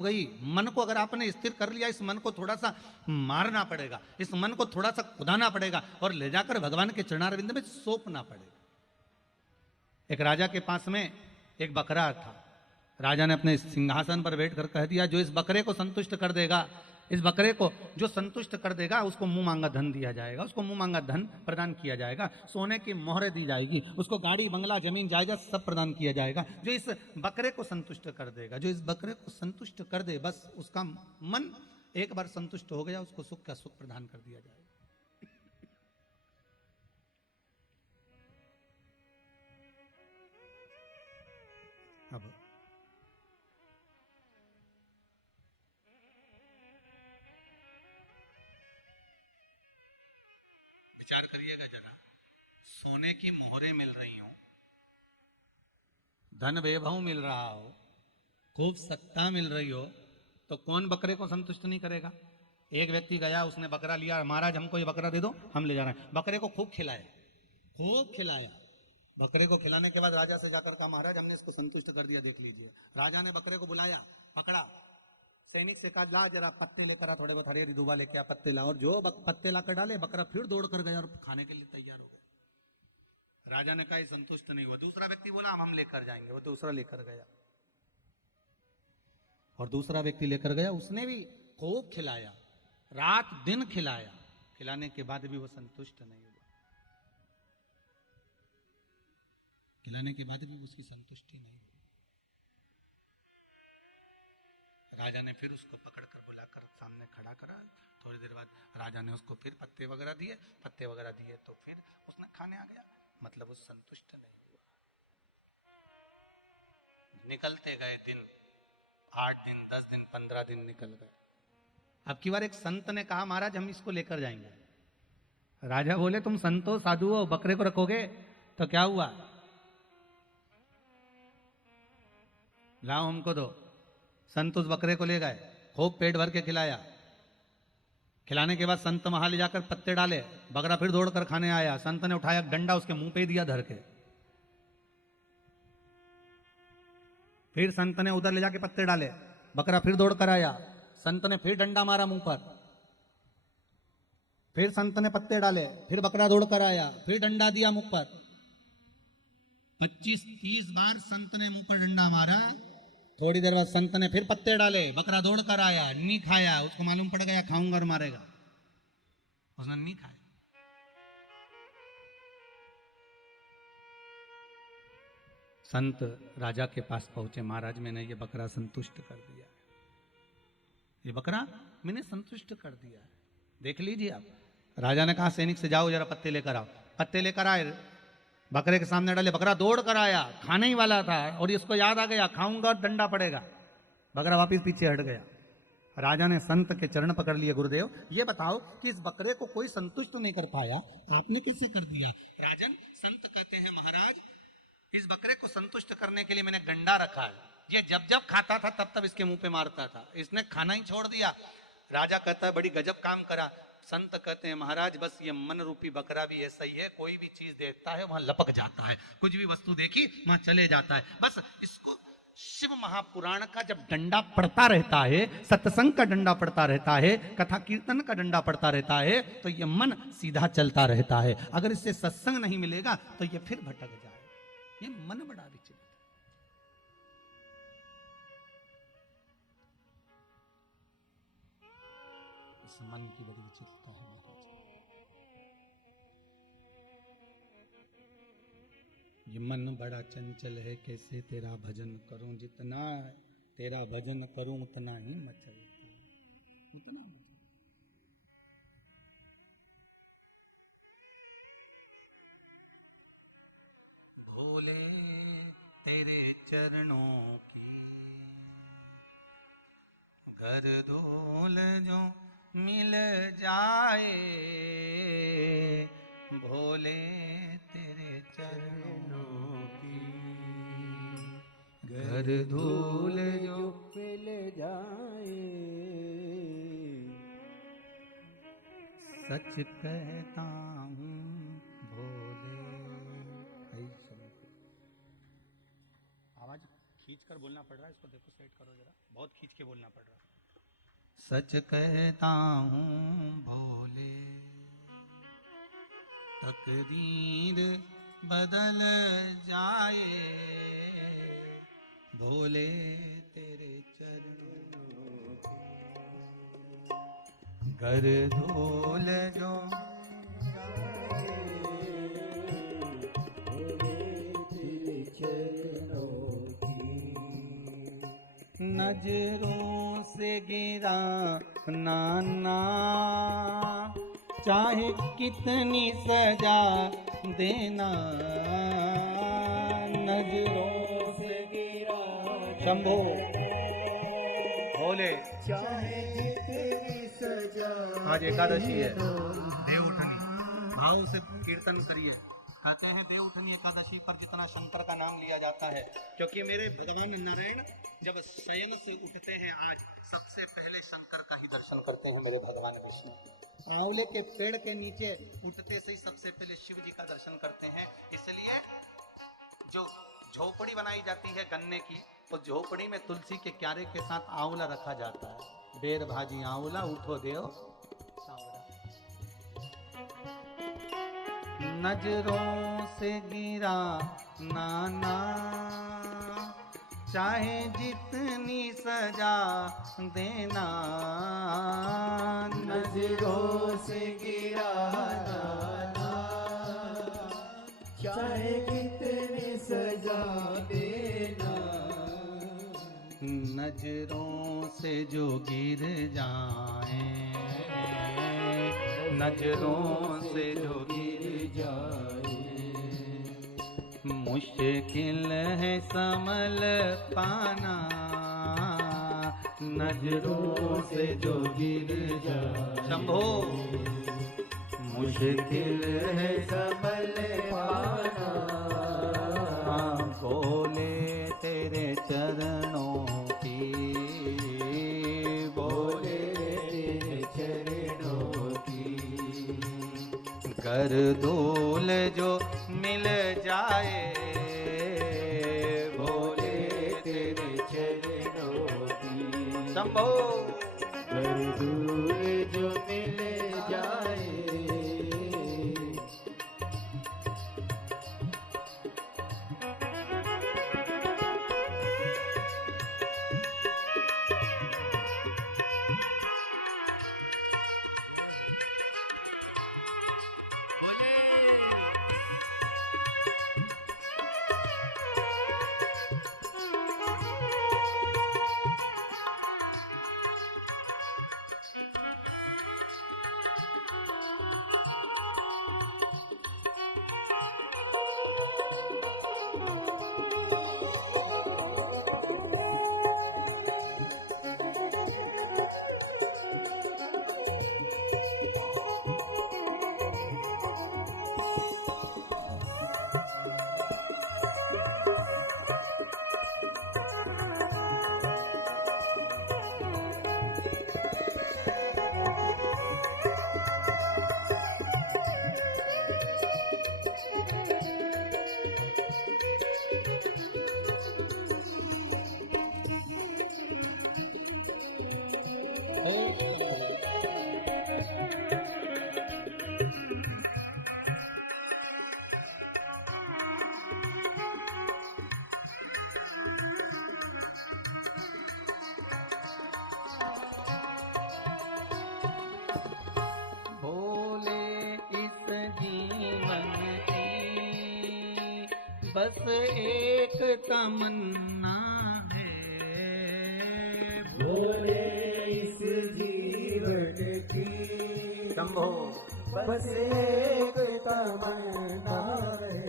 गई। मन को अगर आपने स्थिर कर लिया, इस मन को थोड़ा सा मारना पड़ेगा, इस मन को थोड़ा सा खुदाना पड़ेगा और ले जाकर भगवान के चरणारविंद में सौंपना पड़ेगा। एक राजा के पास में एक बकरा था। राजा ने अपने सिंहासन पर बैठ कर कह दिया, जो इस बकरे को संतुष्ट कर देगा, इस बकरे को जो संतुष्ट कर देगा, उसको मुंह मांगा धन दिया जाएगा, उसको मुंह मांगा धन प्रदान किया जाएगा, सोने की मोहरें दी जाएगी, उसको गाड़ी बंगला जमीन जायदाद सब प्रदान किया जाएगा। जो इस बकरे को संतुष्ट कर देगा, जो इस बकरे को संतुष्ट कर दे, बस उसका मन एक बार संतुष्ट हो गया, उसको सुख का सुख प्रदान कर दिया जाएगा। अब विचार करिएगा जरा, सोने की मोहरें मिल रही हो, धन वैभव मिल रहा हो, खूब सत्ता मिल रही हो, तो कौन बकरे को संतुष्ट नहीं करेगा। एक व्यक्ति गया, उसने बकरा लिया, महाराज हमको ये बकरा दे दो, हम ले जा रहे हैं। बकरे को खूब खिलाया, खूब खिलाया। बकरे को खिलाने के बाद राजा से जाकर कहा, महाराज हमने इसको संतुष्ट कर दिया, देख लीजिए। राजा ने बकरे को बुलाया, पकड़ा, सैनिक से कहा, ला जरा पत्ते लेकर आ, थोड़े बहुत हरी हरी दूबा लेके आ, पत्ते ला। और जो पत्ते लाकर डाले, बकरा फिर दौड़ कर गया और खाने के लिए तैयार हो गया। राजा ने कहा संतुष्ट नहीं हुआ। दूसरा व्यक्ति बोला, हम लेकर जाएंगे। वो दूसरा लेकर गया और दूसरा व्यक्ति लेकर गया, उसने भी खूब खिलाया, रात दिन खिलाया। खिलाने के बाद भी वो संतुष्ट नहीं हुआ, खिलाने के बाद भी उसकी संतुष्टि नहीं हुई। राजा ने फिर उसको पकड़कर बुलाकर सामने खड़ा करा। थोड़ी देर बाद राजा ने उसको फिर पत्ते वगैरह दिए, तो फिर उसने खाने आ गया, मतलब वो संतुष्ट नहीं हुआ। निकलते गए दिन, 8 दिन, 10 दिन, 15 दिन निकल गए। अब की बार एक संत ने कहा, महाराज हम इसको लेकर जाएंगे। राजा बोले, तुम संत हो, साधु हो, बकरे को रखोगे? तो क्या हुआ, लाओ हमको दो। संत उस बकरे को ले गए, खूब पेट भर के खिलाया। खिलाने के बाद संत वहां ले जाकर पत्ते डाले, बकरा फिर दौड़कर खाने आया। संत ने उठाया डंडा, उसके मुंह पे दिया धर के। फिर संत ने उधर ले जाके पत्ते डाले, बकरा फिर दौड़ कर आया। संत ने फिर डंडा मारा मुंह पर। फिर संत ने पत्ते डाले, फिर बकरा दौड़ कर आया, फिर डंडा दिया मुंह पर। 25-30 बार संत ने मुंह पर डंडा मारा। थोड़ी देर बाद संत ने फिर पत्ते डाले, बकरा दौड़ कर आया, नहीं खाया। उसको मालूम पड़ गया खाऊंगा और मारेगा, उसने नहीं खाया। संत राजा के पास पहुंचे, महाराज मैंने ये बकरा संतुष्ट कर दिया, ये बकरा मैंने संतुष्ट कर दिया, देख लीजिए आप। राजा ने कहा, सैनिक से जाओ जरा पत्ते लेकर आओ। पत्ते लेकर आए, बकरे के सामने डाले, बकरा दौड़ कर आया, खाने ही वाला था और इसको याद आ गया खाऊंगा और डंडा पड़ेगा। बकरा वापिस पीछे हट गया। राजा ने संत के चरण पकड़ लिए, गुरुदेव ये बताओ कि इस बकरे को कोई संतुष्ट नहीं कर पाया, आपने कैसे कर दिया? राजन, संत कहते हैं, महाराज इस बकरे को संतुष्ट करने के लिए मैंने डंडा रखा है, ये जब जब खाता था तब तब इसके मुंह पे मारता था, इसने खाना ही छोड़ दिया। राजा कहता है, बड़ी गजब काम करा। संत कहते हैं, महाराज बस ये मन रूपी बकरा भी ऐसा ही है, कोई भी चीज देखता है वहां लपक जाता है, कुछ भी वस्तु देखी वहां चले जाता है। बस इसको शिव महापुराण का जब डंडा पड़ता रहता है, सत्संग का डंडा पड़ता रहता है, कथा कीर्तन का डंडा पड़ता रहता है, तो ये मन सीधा चलता रहता है। अगर इससे सत्संग नहीं मिलेगा तो ये फिर भटक जाए। ये मन बड़ा विचित्र, इस मन की बड़ी विचित्रता है महाराज। ये मन बड़ा चंचल है, कैसे तेरा भजन करूं, जितना तेरा भजन करूं उतना ही मचलती, उतना मचल। भोले तेरे चरणों की घर धूल जो मिल जाए, भोले तेरे चरणों की घर धूल जो मिल जाए, सच कहता हूँ भोले। आवाज खींच खींच कर बोलना पड़ रहा है, इसको देखो सेट करो जरा, बहुत खींच के बोलना पड़ रहा है। सच कहता हूँ भोले, तकदीर बदल जाए, भोले तेरे चरणों घर धूल जो नजरों से गिरा नाना, चाहे कितनी सजा देना, नजरों से गिरा शंभो भोले, चाहे जितनी सजा। आज एकादशी है, देव उठनी भाव से कीर्तन करिए। कहते हैं देव उठनी एकादशी पर जितना शंकर का नाम लिया जाता है, क्योंकि मेरे भगवान नारायण जब शयन से उठते हैं आज सबसे पहले शंकर का ही दर्शन करते हैं मेरे भगवान विष्णु। आंवले के पेड़ के नीचे उठते से ही सबसे पहले शिव जी का दर्शन करते हैं। इसलिए जो झोपड़ी बनाई जाती है गन्ने की, उस झोपड़ी में तुलसी के क्यारे के साथ आंवला रखा जाता है। बेर भाजी आंवला उठो देव सांवला। नजरों से गिरा नाना, चाहे जितनी सजा देना, नजरों से गिरा नाना, चाहे कितनी सजा देना, नजरों से जो गिर जाए, नजरों से जो गिर जाए, मुश्किल है संभल पाना, नजरों से जो गिर जाए। शंभो मुश्किल है संभल पाना, बोले तेरे चरणों की, बोले तेरे चरणों की, कर धूल जो मिल जाए, भोले तेरे चरणों की, शंभो कर दूर जो मिल जाए। बस एक तमन्ना है, भोले इस जीवन की, शंभो बस एक तमन्ना है,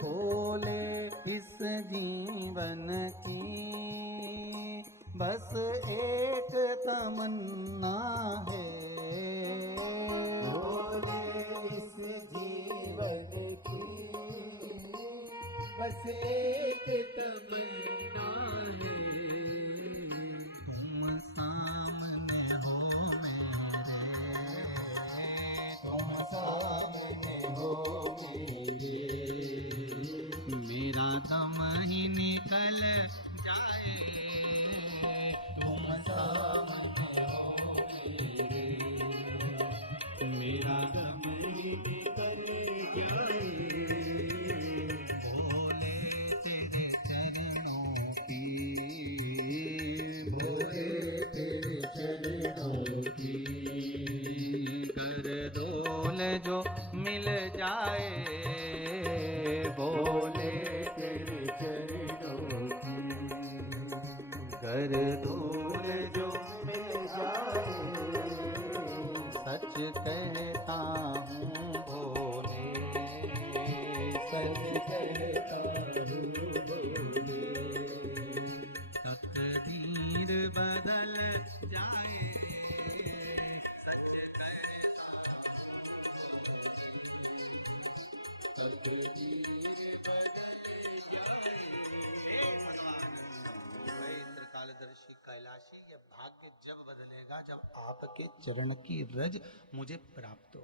भोले इस जीवन की, बस एक तमन्ना है, भोले इस जीवन की, बस एक तमन्ना है। तुम सामने हो मेरे, तुम सामने हो मेरे, मेरा दम ही निकल फिर दूर जो मिल जाए, सच कहता हूँ भोले, सच कहता हूँ बोले। तकदीर बदल जाए, सच कहता तकदीर बदल जाए। त्रिकालदर्शी कैलाशी, ये भाग्य जब बदलेगा जब आपके चरण की रज मुझे प्राप्त हो।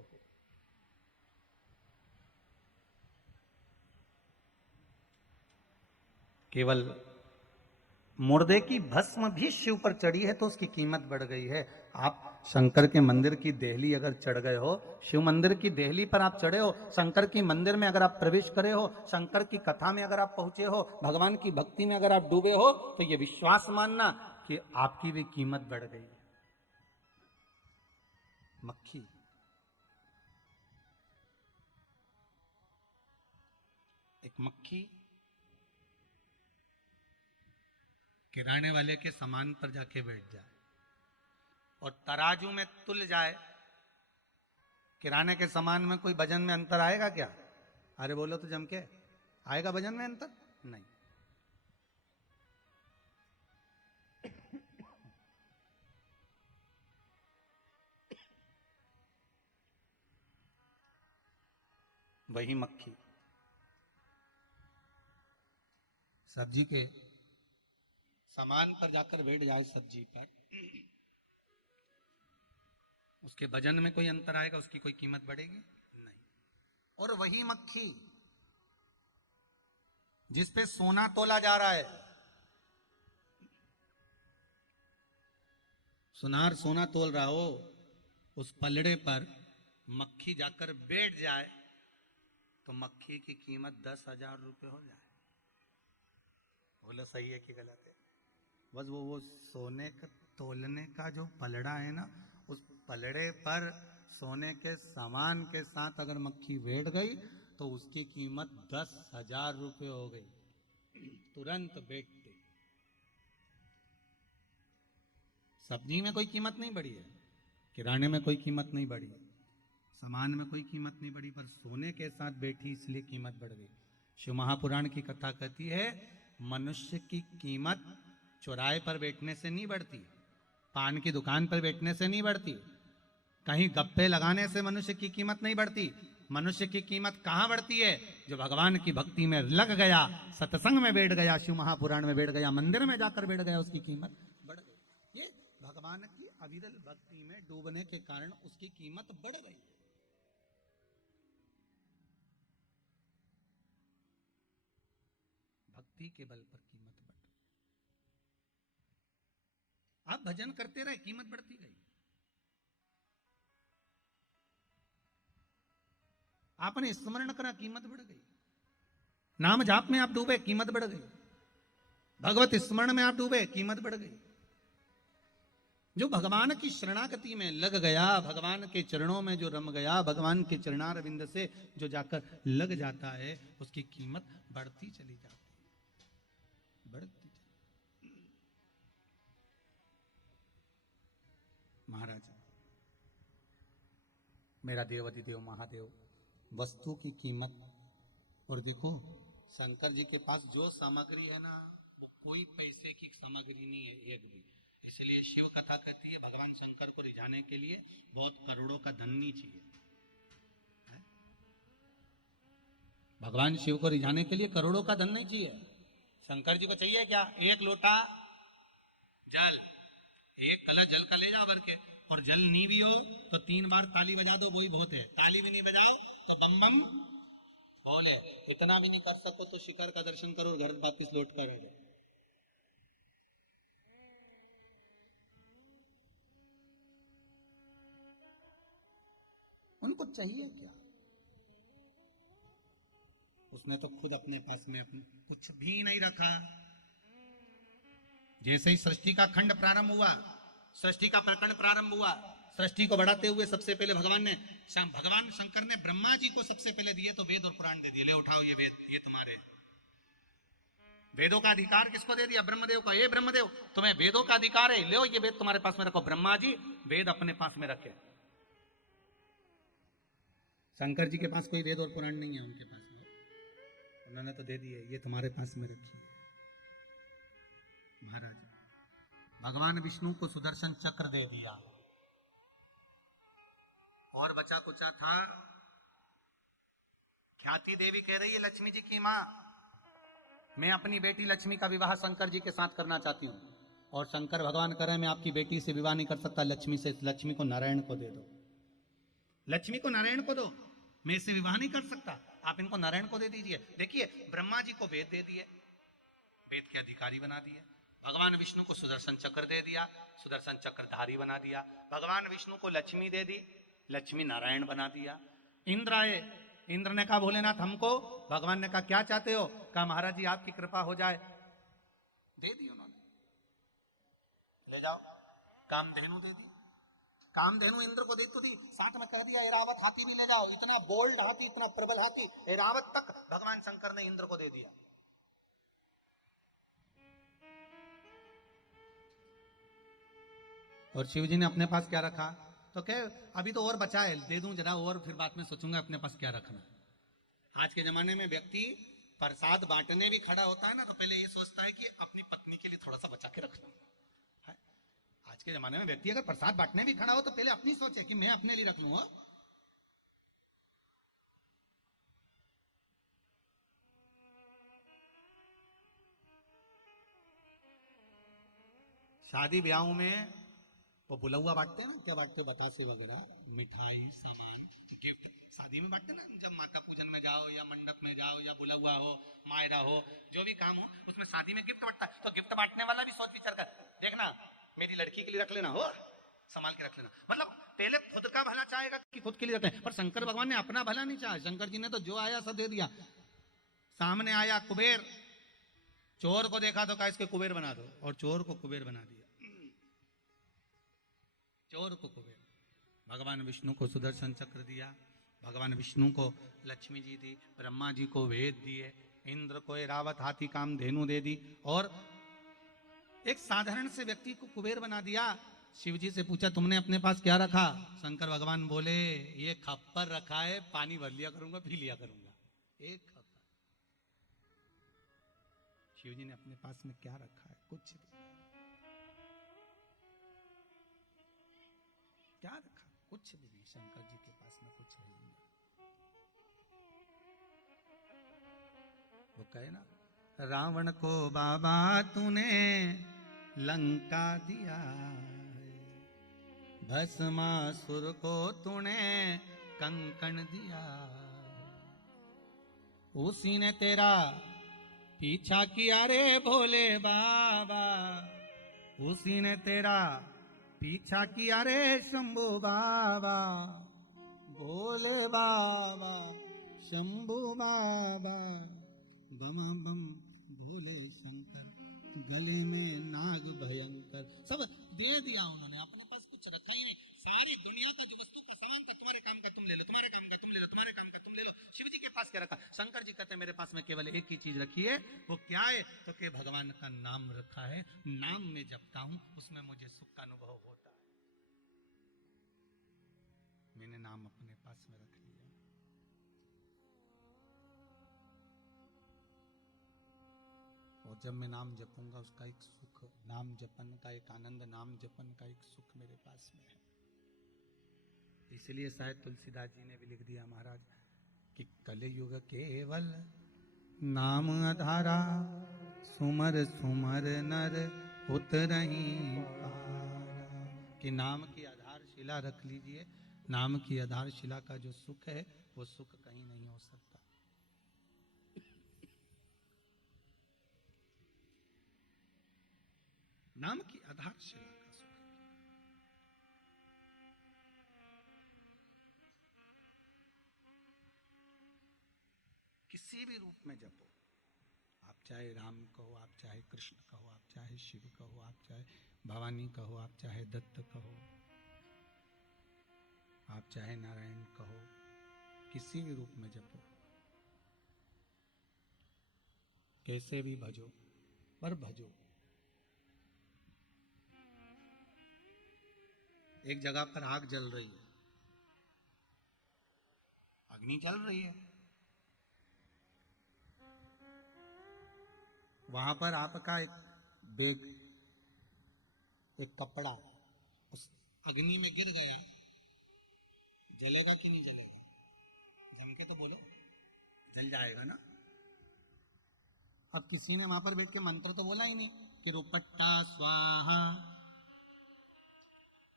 केवल मुर्दे की भस्म भी शिव पर चढ़ी है तो उसकी कीमत बढ़ गई है। आप शंकर के मंदिर की देहली अगर चढ़ गए हो, शिव मंदिर की देहली पर आप चढ़े हो, शंकर की मंदिर में अगर आप प्रवेश करे हो, शंकर की कथा में अगर आप पहुंचे हो, भगवान की भक्ति में अगर आप डूबे हो, तो ये विश्वास मानना कि आपकी भी कीमत बढ़ गई। मक्खी, एक मक्खी किराने वाले के सामान पर जाके बैठ जाए और तराजू में तुल जाए, किराने के सामान में कोई वजन में अंतर आएगा क्या? अरे बोलो तो जम के, आएगा वजन में अंतर? नहीं। वही मक्खी सब्जी के सामान पर जाकर बैठ जाए, सब्जी पर, उसके वजन में कोई अंतर आएगा, उसकी कोई कीमत बढ़ेगी? नहीं। और वही मक्खी जिस पे सोना तोला जा रहा है, सुनार सोना तोल रहा हो, उस पलड़े पर मक्खी जाकर बैठ जाए तो मक्खी की कीमत 10,000 रुपये हो जाए। बोलो सही है कि गलत है? बस वो सोने का तोलने का जो पलड़ा है ना, उस पलड़े पर सोने के सामान के साथ अगर मक्खी बैठ गई तो उसकी कीमत 10,000 रुपये हो गई, तुरंत बैठते। सब्जी में कोई कीमत नहीं बढ़ी है, किराने में कोई कीमत नहीं बढ़ी, सामान में कोई कीमत नहीं बढ़ी, पर सोने के साथ बैठी इसलिए कीमत बढ़ गई। शिव महापुराण की कथा कहती है, मनुष्य की कीमत चौराहे पर बैठने से नहीं बढ़ती, पान की दुकान पर बैठने से नहीं बढ़ती, कहीं गप्पे लगाने से मनुष्य की कीमत नहीं बढ़ती। मनुष्य की कीमत कहां बढ़ती है? जो भगवान की भक्ति में लग गया, सत्संग में बैठ गया, शिव महापुराण में बैठ गया, मंदिर में जाकर बैठ गया, उसकी कीमत बढ़ गई। ये भगवान की अविरल भक्ति में डूबने के कारण उसकी कीमत बढ़ गई। भक्ति के बल पर कीमत बढ़, आप भजन करते रहे, कीमत बढ़ती गई। आपने स्मरण करा, कीमत बढ़ गई। नाम जाप में आप डूबे, कीमत बढ़ गई। भगवत स्मरण में आप डूबे, कीमत बढ़ गई। जो भगवान की शरणागति में लग गया, भगवान के चरणों में जो रम गया, भगवान के चरणारविंद से जो जाकर लग जाता है, उसकी कीमत बढ़ती चली जाती है, बढ़ती चली। महाराज, मेरा देव अधिदेव महादेव वस्तु की कीमत, और देखो शंकर जी के पास जो सामग्री है ना, वो कोई पैसे की सामग्री नहीं है एक भी। इसलिए शिव कथा कहती है, भगवान शंकर को रिझाने के लिए बहुत करोड़ों का धन नहीं चाहिए। भगवान शिव को रिझाने के लिए करोड़ों का धन नहीं चाहिए। शंकर जी को चाहिए क्या? एक लोटा जल, एक कलश जल का ले जाओ भर के, और जल नहीं भी हो तो 3 बार ताली बजा दो, वही बहुत है। ताली भी नहीं बजाओ तो बम बम बोले। इतना भी नहीं कर सको तो शिखर का दर्शन करो और घर वापस लौट कर आ जाओ। उनको चाहिए क्या? उसने तो खुद अपने पास में कुछ भी नहीं रखा। जैसे ही सृष्टि का खंड प्रारंभ हुआ, सृष्टि का प्रकरण प्रारंभ हुआ, सृष्टि को बढ़ाते हुए सबसे पहले भगवान शंकर ने ब्रह्मा जी को सबसे पहले दिए तो वेद और पुराण दे दिए, ले उठाओ ये वेद, ये तुम्हारे। वेदों का अधिकार किसको दे दिया? ब्रह्मदेव को। ये ब्रह्मदेव, तुम्हें वेदों का अधिकार है, लो ये वेद तुम्हारे पास में रखो। ब्रह्मा जी वेद अपने पास में रखे। शंकर जी के पास कोई वेद और पुराण नहीं है उनके पास में, उन्होंने तो दे दिए, ये तुम्हारे पास में रखी है। महाराज भगवान विष्णु को सुदर्शन चक्र दे दिया, और बचा कुचा था। ख्याति देवी कह रही है लक्ष्मी जी की मां, मैं अपनी बेटी लक्ष्मी का विवाह शंकर जी के साथ करना चाहती हूं। और शंकर भगवान कह रहे हैं मैं आपकी बेटी से विवाह नहीं कर सकता, लक्ष्मी से, लक्ष्मी को नारायण को दे दो, लक्ष्मी को नारायण को दो, मैं इससे विवाह नहीं कर सकता, आप इनको नारायण को दे दीजिए। देखिए ब्रह्मा जी को वेद दे दिए, वेद के अधिकारी बना दिए। भगवान विष्णु को सुदर्शन चक्र दे दिया, सुदर्शन चक्रधारी बना दिया। भगवान विष्णु को लक्ष्मी दे दी, लक्ष्मी नारायण बना दिया। इंद्र आए, इंद्र ने कहा भोलेनाथ हमको, भगवान ने कहा क्या चाहते हो? कहा महाराज जी आपकी कृपा हो जाए, दे दी उन्होंने, ले जाओ। कामधेनु दे दी, कामधेनु इंद्र को दे तो दी, साथ में कह दिया ऐरावत हाथी भी ले जाओ। इतना बोल्ड हाथी, इतना प्रबल हाथी, ऐरावत तक भगवान शंकर ने इंद्र को दे दिया। और शिव जी ने अपने पास क्या रखा? तो कहे अभी तो और बचा है, दे दूं जरा और, फिर बाद में सोचूंगा अपने पास क्या रखना। आज के जमाने में व्यक्ति प्रसाद बांटने भी खड़ा होता है ना, तो पहले ये सोचता है कि अपनी पत्नी के लिए थोड़ा सा बचा के रख लूं। आज के जमाने में व्यक्ति अगर प्रसाद बांटने भी खड़ा हो तो पहले अपनी सोचे कि मैं अपने लिए रख लूं। शादी ब्याहों में वो बुलौआ बांटते हैं ना, क्या बांटते हैं? बतासे वगैरह, मिठाई, सामान, गिफ्ट शादी में बांटते हैं ना। जब माता पूजन में जाओ या मंडप में जाओ या बुलौआ हो, मायरा हो, जो भी काम हो, उसमें शादी में गिफ्ट बांटता है। तो गिफ्ट बांटने वाला भी सोच विचार कर, देखना मेरी लड़की के लिए रख लेना, हो संभाल के रख लेना। मतलब पहले खुद का भला चाहेगा कि खुद के लिए रखें, पर शंकर भगवान ने अपना भला नहीं चाहा। शंकर जी ने तो जो आया सब दे दिया। सामने आया कुबेर, चोर को देखा तो कहा इसके कुबेर बना दो, और चोर को कुबेर बना दिया, चोर को कुबेर। भगवान विष्णु को सुदर्शन चक्र दिया, भगवान विष्णु को लक्ष्मी जी दी, ब्रह्मा जी को वेद दिए, इंद्र को ऐरावत हाथी कामधेनु दे दी, और एक साधारण से व्यक्ति को कुबेर बना दिया। शिव जी से पूछा तुमने अपने पास क्या रखा? शंकर भगवान बोले ये खप्पर रखा है, पानी भर लिया करूंगा, पी लिया करूंगा। एक खप्पर। शिव जी ने अपने पास में क्या रखा है? कुछ भी। क्या रखा? कुछ भी नहीं। शंकर जी के पास में कुछ है नहीं। वो कहे ना, रावण को बाबा तूने लंका दिया है, भस्मासुर को तूने कंकण दिया है, उसी ने तेरा पीछा किया रे भोले बाबा, उसी ने तेरा पीछा किया रे शंभू बाबा, भोले बाबा शंभू बाबा, बम बम भोले शंकर, गले में नाग भयंकर। सब दे दिया उन्होंने, अपने पास कुछ रखा ही नहीं। सारी दुनिया का जो वस्तु का सामान था, तुम्हारे काम का तुम ले लो, तुम्हारे काम का तुम ले लो, तुम्हारे काम का तुम ले लो। शिव जी के पास क्या रखा? शंकर जी कहते हैं मेरे पास में केवल एक ही चीज रखी है, वो क्या है? तो कि भगवान का नाम रखा है, नाम में जपता हूं, उसमें मुझे सुख का अनुभव होता है। मैंने नाम अपने पास में रख लिया। और जब मैं नाम जपूंगा उसका एक सुख, नाम जपन का एक आनंद, नाम जपन का एक सुख मेरे पास में है। इसलिए शायद तुलसीदास जी ने भी लिख दिया महाराज कि कलयुग केवल नाम आधारा, सुमर सुमर नर उतरही पारा। कि नाम की आधारशिला रख लीजिए, नाम की आधारशिला का जो सुख है वो सुख कहीं नहीं हो सकता। नाम की आधारशिला का सुख। किसी भी रूप में जपो, आप चाहे राम कहो, आप चाहे कृष्ण कहो, आप चाहे शिव कहो, आप चाहे भवानी कहो, आप चाहे दत्त कहो, आप चाहे नारायण कहो, किसी भी रूप में जपो, कैसे भी भजो, पर भजो। एक जगह पर आग जल रही है, अग्नि जल रही है, वहां पर आपका एक बैग, एक कपड़ा उस अग्नि में गिर गया, जलेगा कि नहीं जलेगा? जम के तो बोलो, जल जाएगा ना। अब किसी ने वहां पर बैठ के मंत्र तो बोला ही नहीं कि रुपट्टा स्वाहा,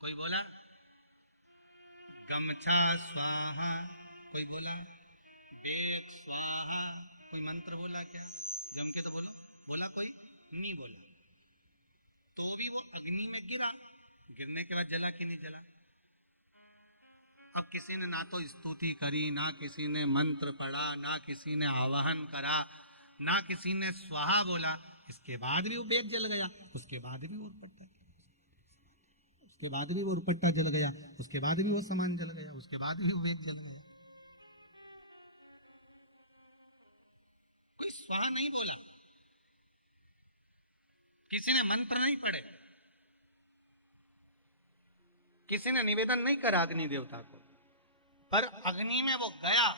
कोई बोला गमछा स्वाहा, कोई बोला बेग स्वाहा, कोई मंत्र बोला क्या? जम के तो बोलो, बोला कोई नहीं बोला, तो भी वो अग्नि में गिरा, गिरने के बाद जला कि नहीं जला? अब किसी ने ना तो स्तुति करी, ना किसी ने मंत्र पढ़ा, ना किसी ने आवाहन करा, ना किसी ने स्वाहा बोला, इसके बाद भी वो बेग जल गया, उसके बाद भी वो दुपट्टा, उसके बाद भी वो दुपट्टा जल गया, उसके बाद भी वो सामान जल गया, उसके बाद भी वो बेग जल गया। कोई स्वाहा नहीं बोला, किसी ने मंत्र नहीं पढ़े, किसी ने निवेदन नहीं करा अग्नि देवता को, पर अग्नि में वो गया,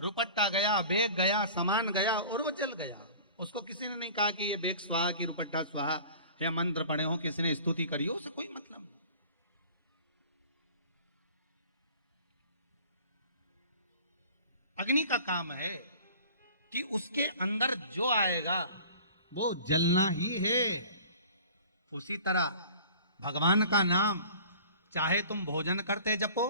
रुपट्टा गया, बेग गया, सामान गया और वो जल गया। उसको किसी ने नहीं कहा कि ये बेग स्वाहा की रुपट्टा स्वाहा, या मंत्र पढ़े हो, किसी ने स्तुति करी हो, उससे कोई मतलब नहीं। अग्नि का काम है कि उसके अंदर जो आएगा वो जलना ही है। उसी तरह भगवान का नाम चाहे तुम भोजन करते जपो,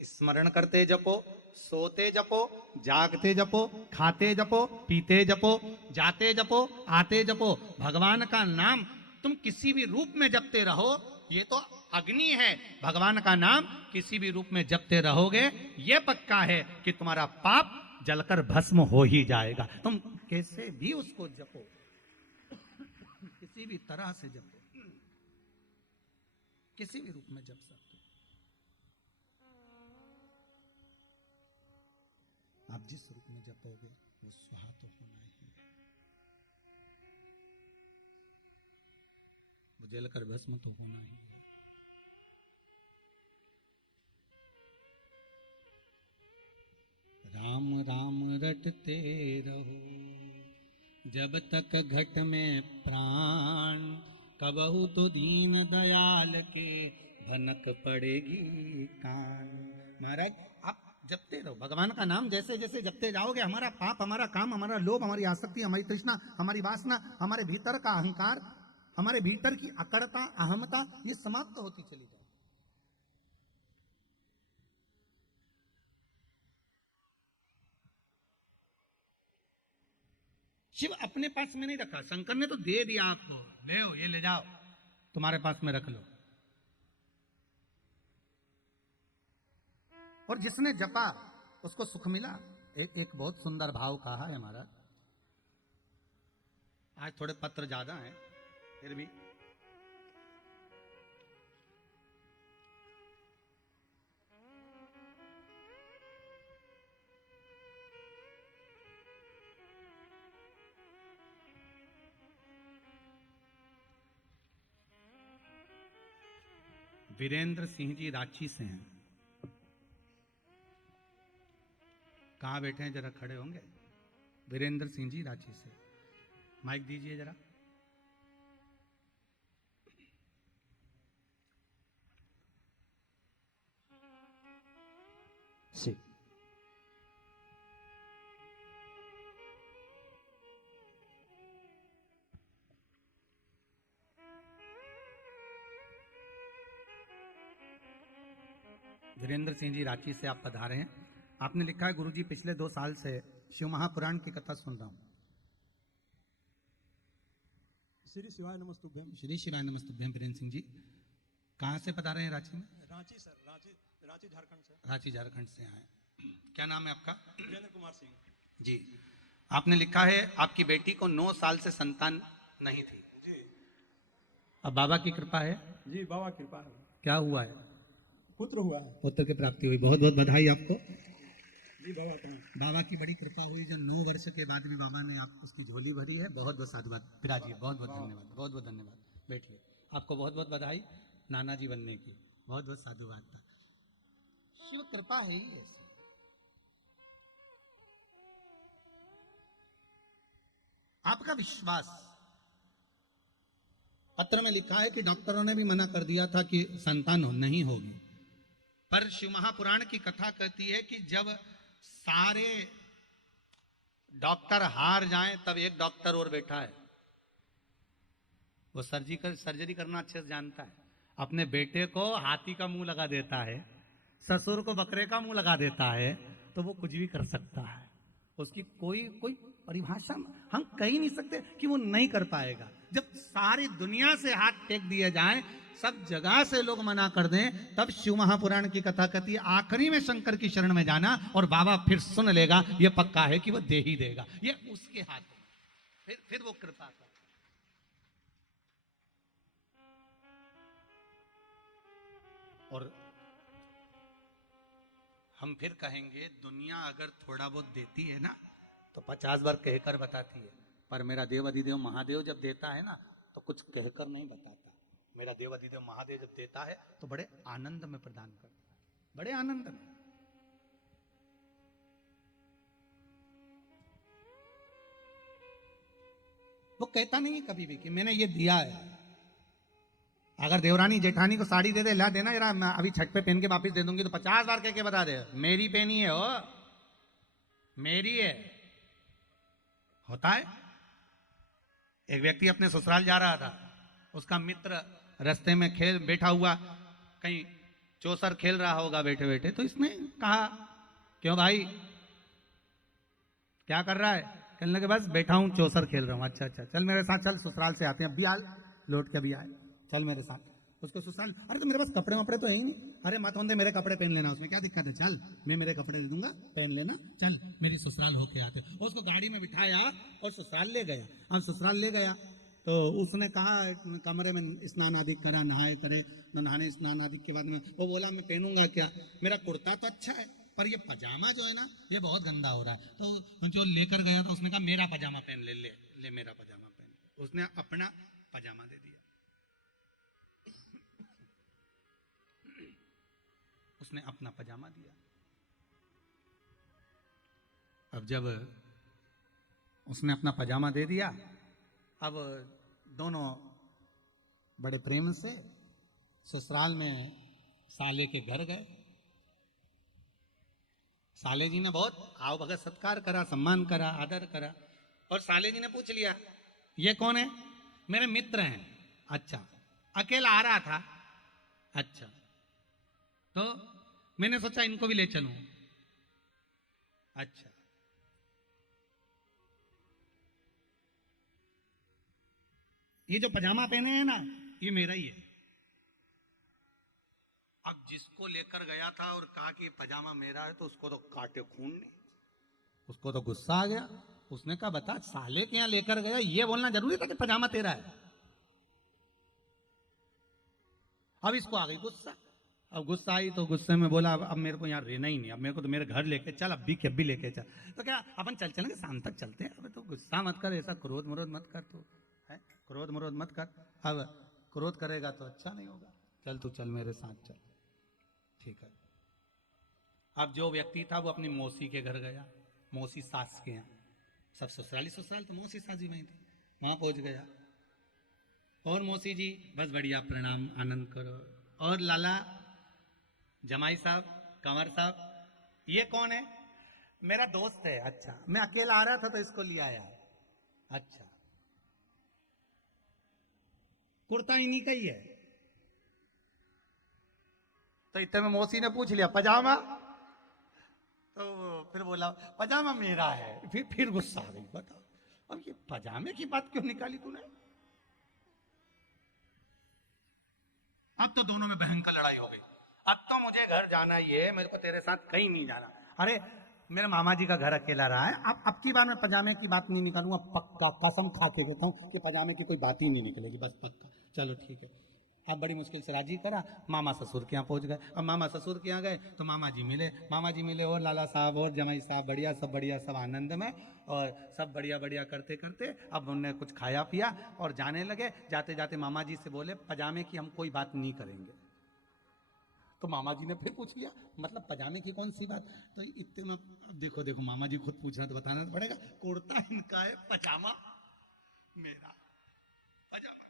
स्मरण करते जपो, सोते जपो, जागते जपो, खाते जपो, पीते जपो, जाते जपो, आते जपो, भगवान का नाम तुम किसी भी रूप में जपते रहो, ये तो अग्नि है। भगवान का नाम किसी भी रूप में जपते रहोगे, ये पक्का है कि तुम्हारा पाप जलकर भस्म हो ही जाएगा। तुम कैसे भी उसको जपो, किसी भी तरह से जपो, किसी भी रूप में जप सकते हो। आप जिस रूप में जपोगे वो स्वाहा तो होना ही है, वो जलकर भस्म तो होना ही है। राम राम रटते रहो जब तक घट में प्राण, कबहू तो दीन दयाल के भनक पड़ेगी कान। महाराज आप जपते रहो भगवान का नाम, जैसे जैसे जपते जाओगे हमारा पाप, हमारा काम, हमारा लोभ, हमारी आसक्ति, हमारी तृष्णा, हमारी वासना, हमारे भीतर का अहंकार, हमारे भीतर की अकड़ता, अहमता, ये समाप्त होती चली जाए। शिव अपने पास में नहीं रखा, शंकर ने तो दे दिया आपको, ले ये ले जाओ, तुम्हारे पास में रख लो। और जिसने जपा उसको सुख मिला। एक बहुत सुंदर भाव कहा है हमारा, आज थोड़े पत्र ज्यादा हैं फिर भी वीरेंद्र सिंह जी रांची से हैं। कहाँ बैठे हैं, जरा खड़े होंगे। वीरेंद्र सिंह जी रांची से, माइक दीजिए जरा। सी वीरेंद्र सिंह जी रांची से आप पधारे हैं। आपने लिखा है, गुरुजी पिछले 2 साल से शिव महापुराण की कथा सुन रहा हूं। श्री शिवाय नमस्तुभ्यम। श्री शिवाय नमस्तुभ्यम। वीरेंद्र सिंह जी कहाँ से पधारे हैं रांची में? रांची सर, रांची झारखंड से। रांची झारखंड से आए। क्या नाम है आपका? वीरेंद्र कुमार सिंह जी। आपने लिखा है आपकी बेटी को 9 साल से संतान नहीं थी जी। अब बाबा की कृपा है। जी बाबा कृपा है। क्या हुआ है? पुत्र हुआ है। पुत्र की प्राप्ति हुई, बहुत बहुत बधाई आपको। जी बाबा कहाँ? बाबा की बड़ी कृपा हुई जो 9 वर्ष के बाद भी बाबा ने आप उसकी झोली भरी है। बहुत बहुत साधुवाद पिताजी, बहुत बहुत धन्यवाद, बहुत बहुत धन्यवाद। बैठिए, आपको बहुत बहुत बधाई नाना जी बनने की, बहुत बहुत साधुवाद था। शिव कृपा है ही ऐसी। आपका विश्वास, पत्र में लिखा है कि डॉक्टरों ने भी मना कर दिया था कि संतान नहीं होगी, पर शिव महापुराण की कथा कहती है कि जब सारे डॉक्टर हार जाएं तब एक डॉक्टर और बैठा है, वो सर्जरी करना अच्छे से जानता है। अपने बेटे को हाथी का मुंह लगा देता है, ससुर को बकरे का मुंह लगा देता है, तो वो कुछ भी कर सकता है। उसकी कोई कोई परिभाषा हम कह ही नहीं सकते कि वो नहीं कर पाएगा। जब सारी दुनिया से हाथ टेक दिए जाएं, सब जगह से लोग मना कर दें, तब शिव महापुराण की कथा कहती है आखिरी में शंकर की शरण में जाना और बाबा फिर सुन लेगा, ये पक्का है कि वो दे ही देगा, ये उसके हाथ में। फिर वो कृपा कर। और हम फिर कहेंगे दुनिया अगर थोड़ा बहुत देती है ना तो 50 बार कहकर बताती है, पर मेरा देव अधिदेव महादेव जब देता है ना तो कुछ कहकर नहीं बताता। मेरा देव अधिदेव महादेव जब देता है तो बड़े आनंद में प्रदान करता है, बड़े आनंद में। वो कहता नहीं है कभी भी कि मैंने ये दिया है। अगर देवरानी जेठानी को साड़ी दे दे, ला देना जरा, मैं अभी छठ पे पहन के वापस दे दूंगी, तो 50 बार कह के बता दे मेरी पहनी है, हो मेरी है। होता है। एक व्यक्ति अपने ससुराल जा रहा था, उसका मित्र रास्ते में खेल बैठा हुआ कहीं चौसर खेल रहा होगा बैठे बैठे, तो इसने कहा क्यों भाई क्या कर रहा है? कहने लगे बस बैठा हूं चौसर खेल रहा हूं। अच्छा अच्छा, चल मेरे साथ चल, ससुराल से आते हैं, अभी आ लौट के अभी आए, चल मेरे साथ। उसको ससुराल, अरे तो मेरे पास कपड़े वपड़े तो है ही नहीं। अरे मत होंगे, मेरे कपड़े पहन लेना, उसमें क्या दिक्कत है, चल मैं मेरे कपड़े दे दूंगा, पहन लेना, चल मेरी ससुराल होके आते। उसको गाड़ी में बिठाया और ससुराल ले गया। अब ससुराल ले गया तो उसने कहा कमरे में स्नान आदि करा, नहाए करे, नहाने स्नान आदि के बाद में वो बोला मैं पहनूंगा क्या, मेरा कुर्ता तो अच्छा है पर ये पजामा जो है ना ये बहुत गंदा हो रहा है। तो जो लेकर गया था उसने कहा मेरा पजामा पहन ले, ले ले मेरा पजामा पहन। उसने अपना पजामा दे दिया। उसने अपना पजामा दिया। अब जब उसने अपना पजामा दे दिया, अब दोनों बड़े प्रेम से ससुराल में साले के घर गए। साले जी ने बहुत आओ भगत सत्कार करा, सम्मान करा, आदर करा, और साले जी ने पूछ लिया ये कौन है? मेरे मित्र हैं। अच्छा, अकेला आ रहा था? अच्छा, तो मैंने सोचा इनको भी ले चलूं। अच्छा, ये जो पजामा पहने हैं ना ये मेरा ही है। अब जिसको लेकर गया था और कहा कि ये पजामा मेरा है तो उसको तो काटे खून नहीं, उसको तो गुस्सा आ गया। उसने कहा बता साले के यहां लेकर गया, ये बोलना जरूरी था कि पजामा तेरा है? अब इसको आ गई गुस्सा। अब गुस्सा आई तो गुस्से में बोला अब मेरे को यहाँ रहना ही नहीं, अब मेरे को तो मेरे घर लेके चल, अब भी लेके चल। तो क्या अपन चलेंगे, शाम तक चलते हैं। अब तो गुस्सा मत कर, ऐसा क्रोध मरोध मत कर, तू है क्रोध मरोध मत कर। अब क्रोध करेगा तो अच्छा नहीं होगा, चल तू चल मेरे साथ चल। ठीक है। अब जो व्यक्ति था वो अपनी मौसी के घर गया, मौसी सास के यहाँ, सब ससुराली ससुराल तो मौसी सास जी वहीं थी, वहां पहुंच गया। और मौसी जी बस बढ़िया प्रणाम आनंद करो। और लाला जमाई साहब, कंवर साहब, ये कौन है? मेरा दोस्त है। अच्छा, मैं अकेला आ रहा था तो इसको लिया आया। अच्छा, कुर्ता इन्हीं का ही है। तो इतने में मौसी ने पूछ लिया पजामा, तो फिर बोला पजामा मेरा है। फिर गुस्सा आ गई, बताओ अब ये पजामे की बात क्यों निकाली तूने? अब तो दोनों में भयंकर लड़ाई हो गई। अब तो मुझे घर जाना ही है, मेरे को तेरे साथ कहीं नहीं जाना। अरे मेरे मामा जी का घर अकेला रहा है, अब की बार मैं पजामे की बात नहीं निकालूंगा, पक्का कसम खा के कहता हूं कि पजामे की कोई बात ही नहीं निकलेगी, बस पक्का। चलो ठीक है। अब बड़ी मुश्किल से राजी करा, मामा ससुर के यहाँ पहुंच गए। अब मामा ससुर के यहाँ गए तो मामा जी मिले और लाला साहब और जमाई साहब बढ़िया सब आनंद में और सब बढ़िया बढ़िया करते करते अब उनने कुछ खाया पिया और जाने लगे। जाते जाते मामा जी से बोले पजामे की हम कोई बात नहीं करेंगे। तो मामा जी ने फिर पूछ लिया मतलब पजामे की कौन सी बात। तो इतने में देखो मामा जी खुद पूछ रहे तो बताना तो पड़ेगा। कुर्ता इनका है, पजामा मेरा, पजामा।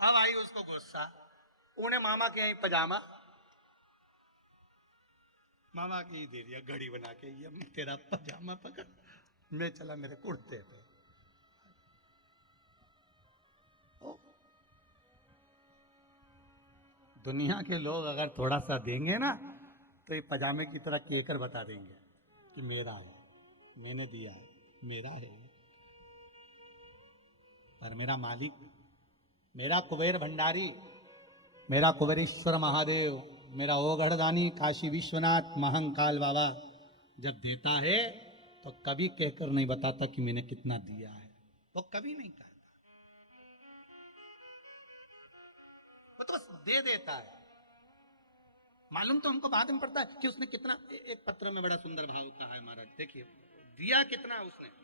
अब आई उसको गुस्सा, उन्हें मामा के यही पजामा मामा के ही दे दिया घड़ी बना के, ये तेरा पजामा पकड़, मैं चला मेरे कुर्ते पे। दुनिया के लोग अगर थोड़ा सा देंगे ना तो ये पजामे की तरह केकर बता देंगे कि मेरा है, मैंने दिया, मेरा है। पर मेरा मालिक, मेरा कुबेर भंडारी, मेरा कुबेरेश्वर महादेव, मेरा ओगढ़दानी काशी विश्वनाथ महंकाल बाबा जब देता है तो कभी कहकर नहीं बताता कि मैंने कितना दिया है। वो कभी नहीं कहता, वो तो बस दे देता है। मालूम तो हमको बाद में पड़ता है कि उसने कितना। एक पत्र में बड़ा सुंदर भाव कहा है महाराज, देखिए दिया कितना उसने।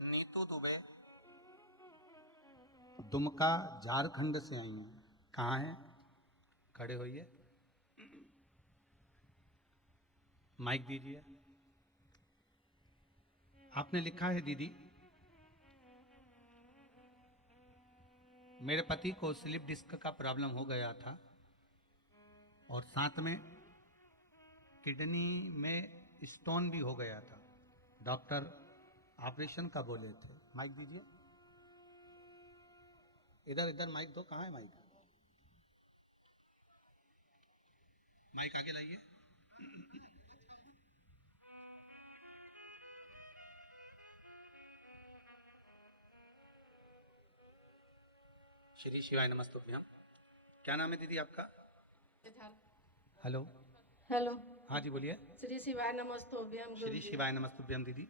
नीतू दुबे दुमका झारखंड से आई हैं। कहाँ हैं? खड़े होइए, माइक दीजिए। आपने लिखा है दीदी, मेरे पति को स्लिप डिस्क का प्रॉब्लम हो गया था और साथ में किडनी में स्टोन भी हो गया था। डॉक्टर ऑपरेशन का बोले थे। माइक दीजिए, इधर माइक दो। कहाँ है माइक? माइक आगे लाइए। श्री शिवाय नमस्तुभ्यम। क्या नाम है दीदी आपका? हेलो हेलो, हाँ जी बोलिए। श्री शिवाय नमस्तुभ्यम। श्री शिवाय नमस्तुभ्यम। दीदी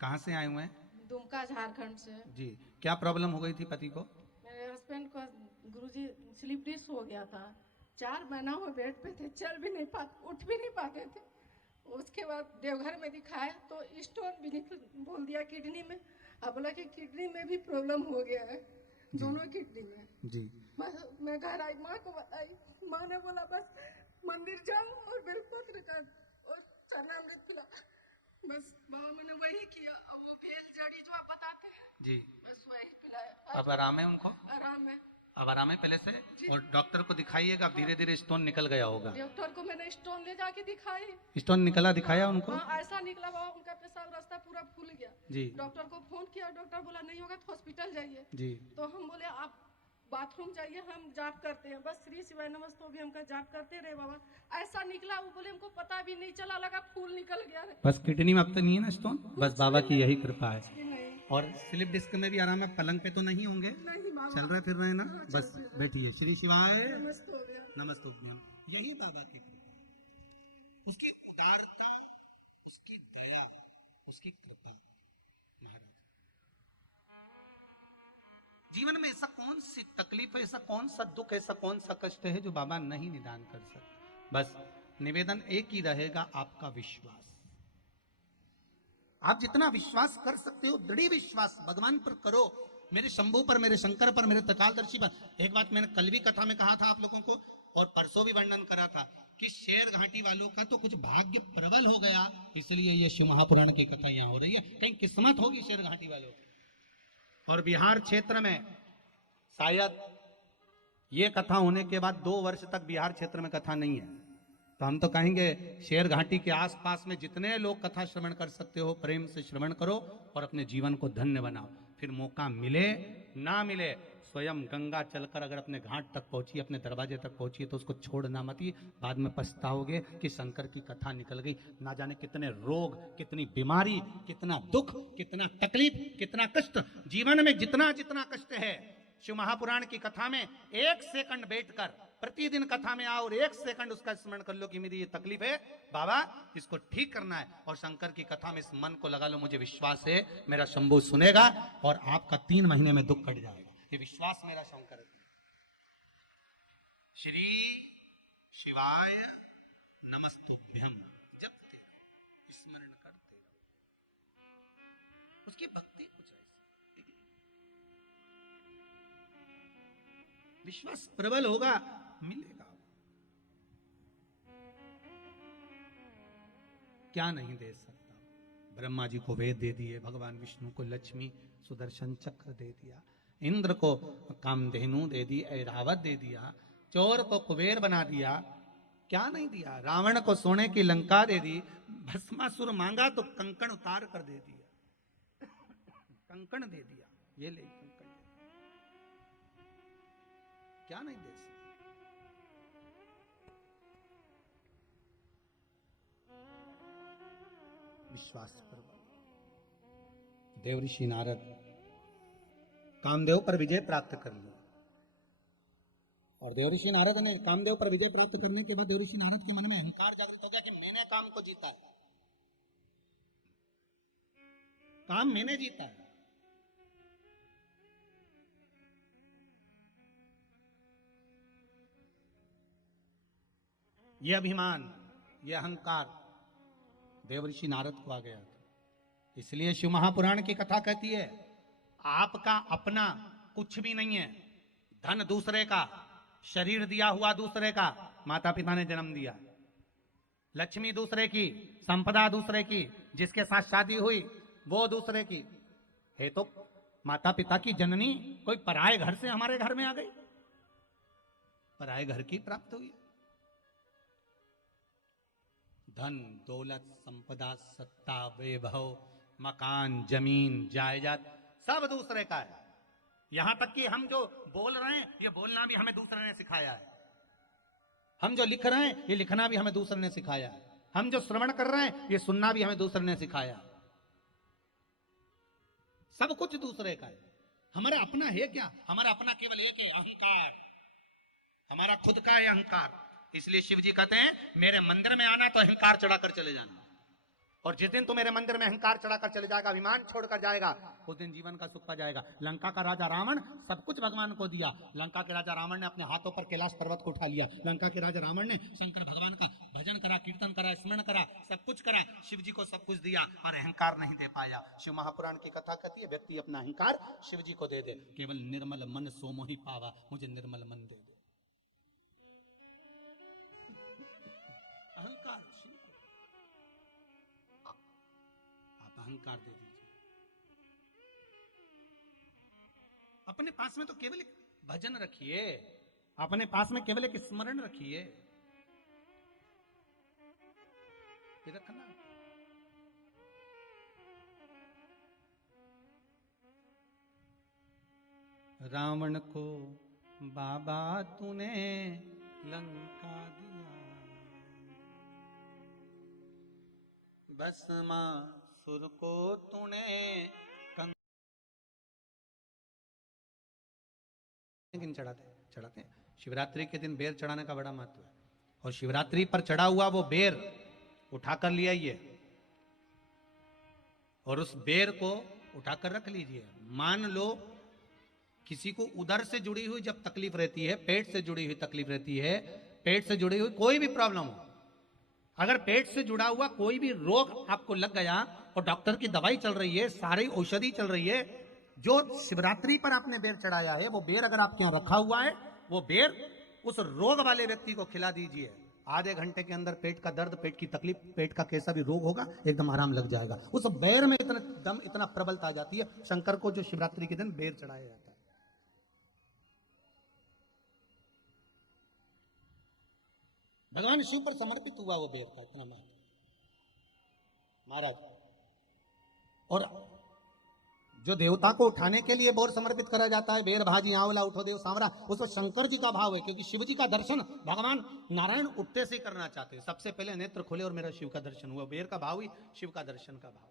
कहाँ से आए हुए हैं? दुमका झारखंड से। जी, क्या प्रॉब्लम हो गई थी पति को? मेरे हस्बैंड को गुरुजी स्लिप डिस्क हो गया था। 4 महीना वो बेड पे थे, चल भी नहीं पाते, उठ भी नहीं पाते थे। उसके बाद देवघर में दिखाए तो स्टोन भी बोल दिया किडनी में। अब बोला कि किडनी में भी प्रॉब्लम हो गया है, दोनों किडनी में। जी, मैं घर आई, माँ को बताई। माँ ने बोला बस मंदिर जाओ और बेलपत्र का और चरणामृत पिला। बस बाबा मैंने वही किया। अब वो बेल जड़ी जो आप बताते हैं जी, बस वही पिलाया। अब आराम है उनको? आराम है, अब आराम है पहले से? और डॉक्टर को दिखाइएगा, धीरे धीरे स्टोन निकल गया होगा। डॉक्टर को मैंने स्टोन ले जाके दिखाई। स्टोन निकला दिखाया उनको? हाँ, ऐसा निकला बाबा, उनका पेशाब रास्ता पूरा फूल गया। जी डॉक्टर को फोन किया, डॉक्टर बोला नहीं होगा तो हॉस्पिटल जाइए। जी, तो हम बोले आप बाथरूम जाइए, हम जाप करते हैं। बस श्री शिवाय नमस्तुभ्यम भी हमका जाप करते रहे बाबा। ऐसा निकला, वो बोले हमको पता भी नहीं चला, लगा फूल निकल गया। बस किडनी में अब तो नहीं है ना स्टोन? बस बाबा की यही कृपा है। नहीं और स्लिप डिस्क में भी आराम है? पलंग पे तो नहीं होंगे? नहीं बाबा, चल रहे फिर रहे ना? बस बैठिए। श्री शिवाय नमस्तुभ्यम। नमस्तुभ्यम। यही बाबा की कृपा, उसकी उदारता, उसकी दया, उसकी कृपा। महाराज जीवन में ऐसा कौन सी तकलीफ है, ऐसा कौन सा दुख, ऐसा कौन सा कष्ट है जो बाबा नहीं निदान कर सकते? बस निवेदन एक ही रहेगा, आपका विश्वास। आप जितना विश्वास कर सकते हो, दृढ़ विश्वास भगवान पर करो, मेरे शंभू पर, मेरे शंकर पर, मेरे त्रिकालदर्शी पर। एक बात मैंने कल भी कथा में कहा था आप लोगों को और परसों भी वर्णन करा था कि शेर घाटी वालों का तो कुछ भाग्य प्रबल हो गया, इसलिए ये शिव महापुराण की कथा यहाँ हो रही है। कहीं किस्मत होगी शेर घाटी वालों की। और बिहार क्षेत्र में शायद ये कथा होने के बाद 2 वर्ष तक बिहार क्षेत्र में कथा नहीं है। तो हम तो कहेंगे शेर घाटी के आसपास में जितने लोग कथा श्रवण कर सकते हो प्रेम से श्रवण करो और अपने जीवन को धन्य बनाओ। फिर मौका मिले ना मिले, स्वयं गंगा चलकर अगर अपने घाट तक पहुंची, अपने दरवाजे तक पहुंची, तो उसको छोड़ना मत ही। बाद में पछताओगे कि शंकर की कथा निकल गई। ना जाने कितने रोग, कितनी बीमारी, कितना दुख, कितना तकलीफ, कितना कष्ट, जीवन में जितना जितना कष्ट है, शिव महापुराण की कथा में 1 सेकंड बैठकर प्रतिदिन कथा में आओ और 1 सेकंड उसका स्मरण कर लो कि मेरी ये तकलीफ है बाबा, इसको ठीक करना है। और शंकर की कथा में इस मन को लगा लो, मुझे विश्वास है मेरा शंभू सुनेगा और आपका 3 महीने में दुख कट जाएगा। ये विश्वास मेरा शंकर है। श्री शिवाय नमस्तुभ्यम जपते स्मरण करते उसकी भक्ति कुछ ऐसी, विश्वास प्रबल होगा, मिलेगा। क्या नहीं दे सकता। ब्रह्मा जी को वेद दे दिए, भगवान विष्णु को लक्ष्मी सुदर्शन चक्र दे दिया, इंद्र को कामधेनु दे दी, ऐरावत दे दिया, चोर को कुबेर बना दिया, क्या नहीं दिया। रावण को सोने की लंका दे दी, भस्मासुर मांगा तो कंकण उतार कर दे दिया, कंकण दे दिया, ये ले कंकण, क्या नहीं दे सकते। विश्वास पर देवऋषि नारद कामदेव पर विजय प्राप्त कर ली। और देवऋषि नारद ने कामदेव पर विजय प्राप्त करने के बाद देवऋषि नारद के मन में अहंकार जागृत हो गया कि मैंने काम को जीता है, काम मैंने जीता है। यह अभिमान, यह अहंकार देवऋषि नारद को आ गया था। इसलिए शिव महापुराण की कथा कहती है आपका अपना कुछ भी नहीं है, धन दूसरे का, शरीर दिया हुआ दूसरे का, माता पिता ने जन्म दिया, लक्ष्मी दूसरे की, संपदा दूसरे की, जिसके साथ शादी हुई वो दूसरे की है। तो माता पिता की जननी कोई पराये घर से हमारे घर में आ गई, पराये घर की प्राप्त हुई। धन दौलत संपदा सत्ता वैभव मकान जमीन जायदाद सब दूसरे का है। यहां तक कि हम जो बोल रहे हैं ये बोलना भी हमें दूसरे ने सिखाया है, हम जो लिख रहे हैं ये लिखना भी हमें दूसरे ने सिखाया है, हम जो श्रवण कर रहे हैं ये सुनना भी हमें दूसरे ने सिखाया। सब कुछ दूसरे का है, हमारा अपना है क्या? हमारा अपना केवल एक है, अहंकार, हमारा खुद का है अहंकार। इसलिए शिव जी कहते हैं मेरे मंदिर में आना तो अहंकार चढ़ाकर चले जाना, और जिस दिन तू मेरे मंदिर में अहंकार चढ़ाकर चले जाएगा, अभिमान छोड़कर जाएगा, उस दिन जीवन का सुख पा जाएगा। लंका का राजा रावण सब कुछ भगवान को दिया, लंका के राजा रावण ने अपने हाथों पर कैलाश पर्वत को उठा लिया, लंका के राजा रावण ने शंकर भगवान का भजन करा, कीर्तन करा, स्मरण करा, सब कुछ करा, शिव जी को सब कुछ दिया और अहंकार नहीं दे पाया। शिव महापुराण की कथा कहती है व्यक्ति अपना अहंकार शिव जी को दे दे, केवल निर्मल मन सो मोहि पावा, मुझे निर्मल मन दे दे। अहंकार शिव को आप अहंकार दे दीजिए। अपने पास में तो केवल एक भजन रखिए, अपने पास में केवल एक स्मरण रखिए, रखना। रावण को बाबा तूने लंका दिया, भस्मासुर को तूने चढ़ाते हैं। शिवरात्रि के दिन बेर चढ़ाने का बड़ा महत्व है, और शिवरात्रि पर चढ़ा हुआ वो बेर उठाकर ले आइए और उस बेर को उठाकर रख लीजिए। मान लो किसी को उदर से जुड़ी हुई जब तकलीफ रहती है, पेट से जुड़ी हुई तकलीफ रहती है, पेट से जुड़ी हुई कोई भी प्रॉब्लम हो, अगर पेट से जुड़ा हुआ कोई भी रोग आपको लग गया और डॉक्टर की दवाई चल रही है, सारी औषधि चल रही है, जो शिवरात्रि पर आपने बेर चढ़ाया है वो बेर अगर आपके यहां रखा हुआ है, वो बेर उस रोग वाले व्यक्ति को खिला दीजिए। आधे घंटे के अंदर पेट का दर्द, पेट की तकलीफ, पेट का कैसा भी रोग होगा एकदम आराम लग जाएगा। उस बेर में इतना दम, इतना प्रबलता आ जाती है। शंकर को जो शिवरात्रि के दिन बेर चढ़ाया जाता है, भगवान शिव पर समर्पित हुआ वो बेर का इतना महत्व महाराज। और जो देवता को उठाने के लिए बोर समर्पित करा जाता है, बेर भाजी आंवला उठो देव सांवरा, उसमें शंकर जी का भाव है, क्योंकि शिव जी का दर्शन भगवान नारायण उठते से ही करना चाहते हैं। सबसे पहले नेत्र खोले और मेरा शिव का दर्शन हुआ। बेर का भाव ही शिव का दर्शन का भाव।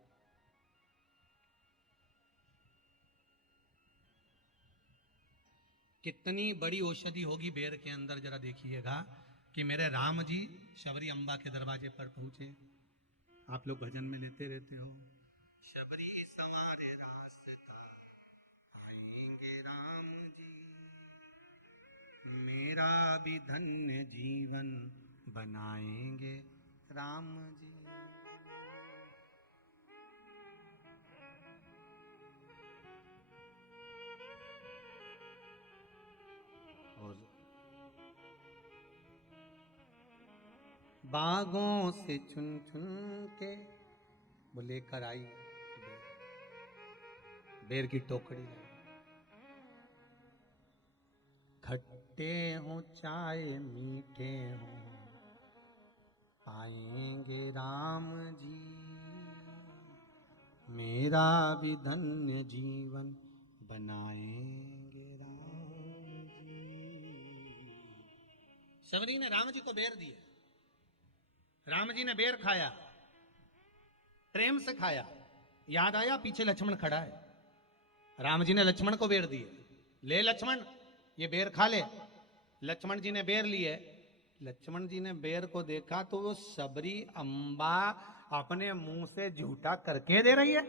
कितनी बड़ी औषधि होगी बेर के अंदर, जरा देखिएगा कि मेरे राम जी शबरी अम्बा के दरवाजे पर पहुंचे। आप लोग भजन में लेते रहते हो, शबरी सवारे रास्ता आएंगे राम जी, मेरा भी धन्य जीवन बनाएंगे राम जी। और बागों से चुन चुन के वो लेकर आई बेर की टोकरी लाई। खट्टे हो चाहे मीठे हो आएंगे राम जी, मेरा भी धन्य जीवन बनाएंगे राम जी। शबरी ने राम जी को बेर दिए, राम जी ने बेर खाया, प्रेम से खाया। याद आया पीछे लक्ष्मण खड़ा है, राम जी ने लक्ष्मण को बेर दिए, ले लक्ष्मण ये बेर खा ले। लक्ष्मण जी ने बेर लिए, लक्ष्मण जी ने बेर को देखा तो वो शबरी अम्बा अपने मुंह से झूठा करके दे रही है।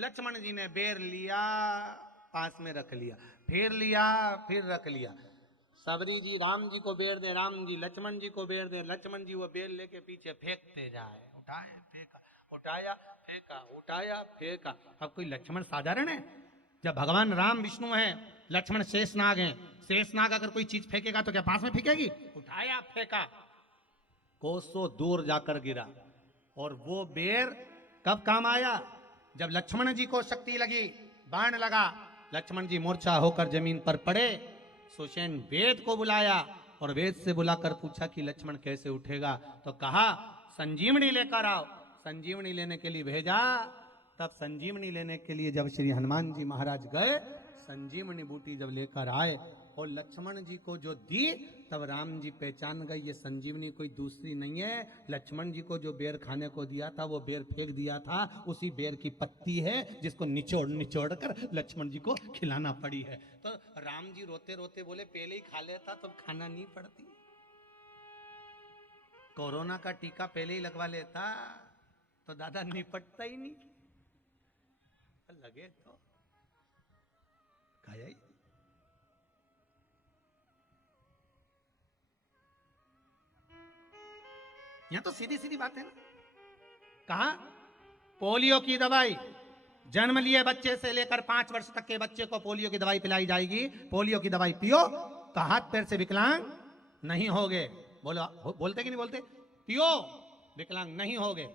लक्ष्मण जी ने बेर लिया, पास में रख लिया, फिर लिया, फिर रख लिया। शबरी जी राम जी को बेर दे, राम जी लक्ष्मण जी को बेर दे, लक्ष्मण जी वो बेर लेके पीछे फेंकते जाए। उठाए फेंका, उठाया फेंका, उठाया फेंका। अब कोई लक्ष्मण साधारण है? जब भगवान राम विष्णु है, लक्ष्मण शेषनाग है। शेषनाग अगर कोई चीज फेंकेगा तो क्या पास में फेंकेगी? उठाया फेंका, कोसों दूर जाकर गिरा। और वो बेर कब काम आया? जब लक्ष्मण जी को शक्ति लगी, बाण लगा, लक्ष्मण जी मूर्छा होकर जमीन पर पड़े। सुषेण वेद को बुलाया और वेद से बुलाकर पूछा कि लक्ष्मण कैसे उठेगा? तो कहा संजीवनी लेकर आओ। संजीवनी लेने के लिए भेजा। तब संजीवनी लेने के लिए जब श्री हनुमान जी महाराज गए, संजीवनी बूटी जब लेकर आए और लक्ष्मण जी को जो दी, तब राम जी पहचान गए ये संजीवनी कोई दूसरी नहीं है। लक्ष्मण जी को जो बेर खाने को दिया था वो बेर फेंक दिया था, उसी बेर की पत्ती है जिसको निचोड़ निचोड़ कर लक्ष्मण जी को खिलाना पड़ी है। तो राम जी रोते रोते बोले पहले ही खा लेता तो खाना नहीं पड़ती। कोरोना का टीका पहले ही लगवा लेता तो दादा निपटता ही नहीं। लगे तो खाया ही। यहां तो सीधी सीधी बात है ना। कहा पोलियो की दवाई, जन्म लिए बच्चे से लेकर 5 वर्ष तक के बच्चे को पोलियो की दवाई पिलाई जाएगी। पोलियो की दवाई पियो तो हाथ पैर से विकलांग नहीं होगे। बोलो, बोलते कि नहीं बोलते? पियो विकलांग नहीं होगे।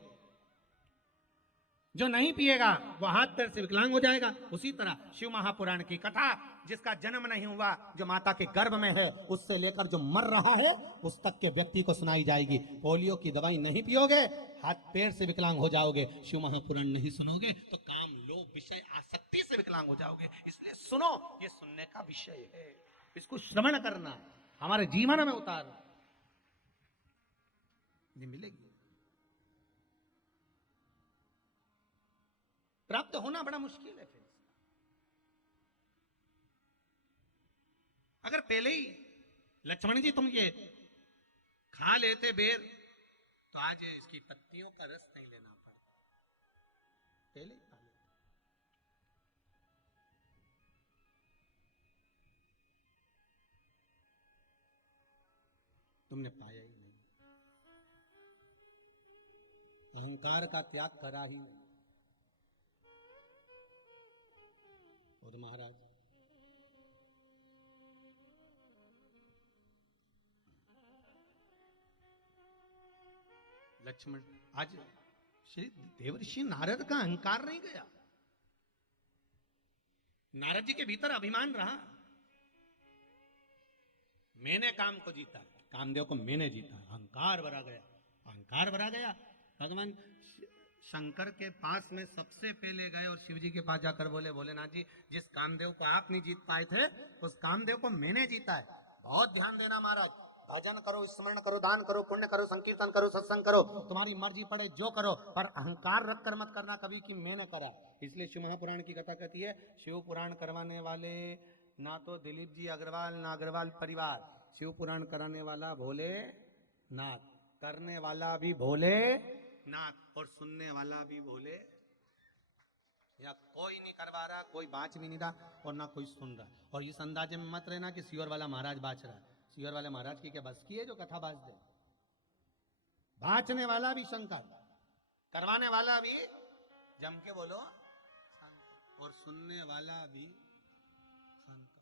जो नहीं पिएगा वो हाथ पैर से विकलांग हो जाएगा। उसी तरह शिव महापुराण की कथा, जिसका जन्म नहीं हुआ, जो माता के गर्भ में है, उससे लेकर जो मर रहा है उस तक के व्यक्ति को सुनाई जाएगी। पोलियो की दवाई नहीं पियोगे, हाथ पैर से विकलांग हो जाओगे। शिव महापुराण नहीं सुनोगे तो काम, लोभ, विषय, आसक्ति से विकलांग हो जाओगे। इसलिए सुनो, ये सुनने का विषय है, इसको श्रवण करना, हमारे जीवन में उतारना, ये मिलेगी। प्राप्त होना बड़ा मुश्किल है। फिर अगर पहले ही लक्ष्मण जी तुम ये खा लेते बेर तो आज इसकी पत्तियों का रस नहीं लेना पड़ता, पहले ही खा लेते। तुमने पाया ही नहीं, अहंकार का त्याग करा ही नहीं। और महाराज लक्ष्मण, आज श्री देवर्षि नारद का अहंकार नहीं गया। नारद जी के भीतर अभिमान रहा, मैंने काम को जीता, कामदेव को मैंने जीता, अहंकार भरा गया, अहंकार भरा गया। भगवान शंकर के पास में सबसे पहले गए और शिव जी के पास जाकर बोले, भोलेनाथ जी, जिस कामदेव को आप नहीं जीत पाए थे उस कामदेव को मैंने जीता है। बहुत ध्यान देना महाराज, भजन करो, स्मरण करो, दान करो, पुण्य करो, संकीर्तन करो, सत्संग करो, तुम्हारी मर्जी पड़े जो करो, पर अहंकार रख कर मत करना कभी कि मैंने करा। इसलिए शिव महापुराण की कथा कहती है, शिव पुराण करवाने वाले ना तो दिलीप जी अग्रवाल ना अग्रवाल परिवार, शिव पुराण कराने वाला भोले नाथ, करने वाला भी भोले नाथ और सुनने वाला भी भोले। या कोई नहीं करवा रहा, कोई बाँच भी नहीं रहा और ना कोई सुन रहा। और इस अंदाजे में मत रहना कि सीवर वाला महाराज बाँच रहा है। सीवर वाले महाराज की क्या बस की है जो कथा बाँच दे? बाँचने वाला भी शंकर, करवाने वाला भी, जम के बोलो, और सुनने वाला भी शंकर,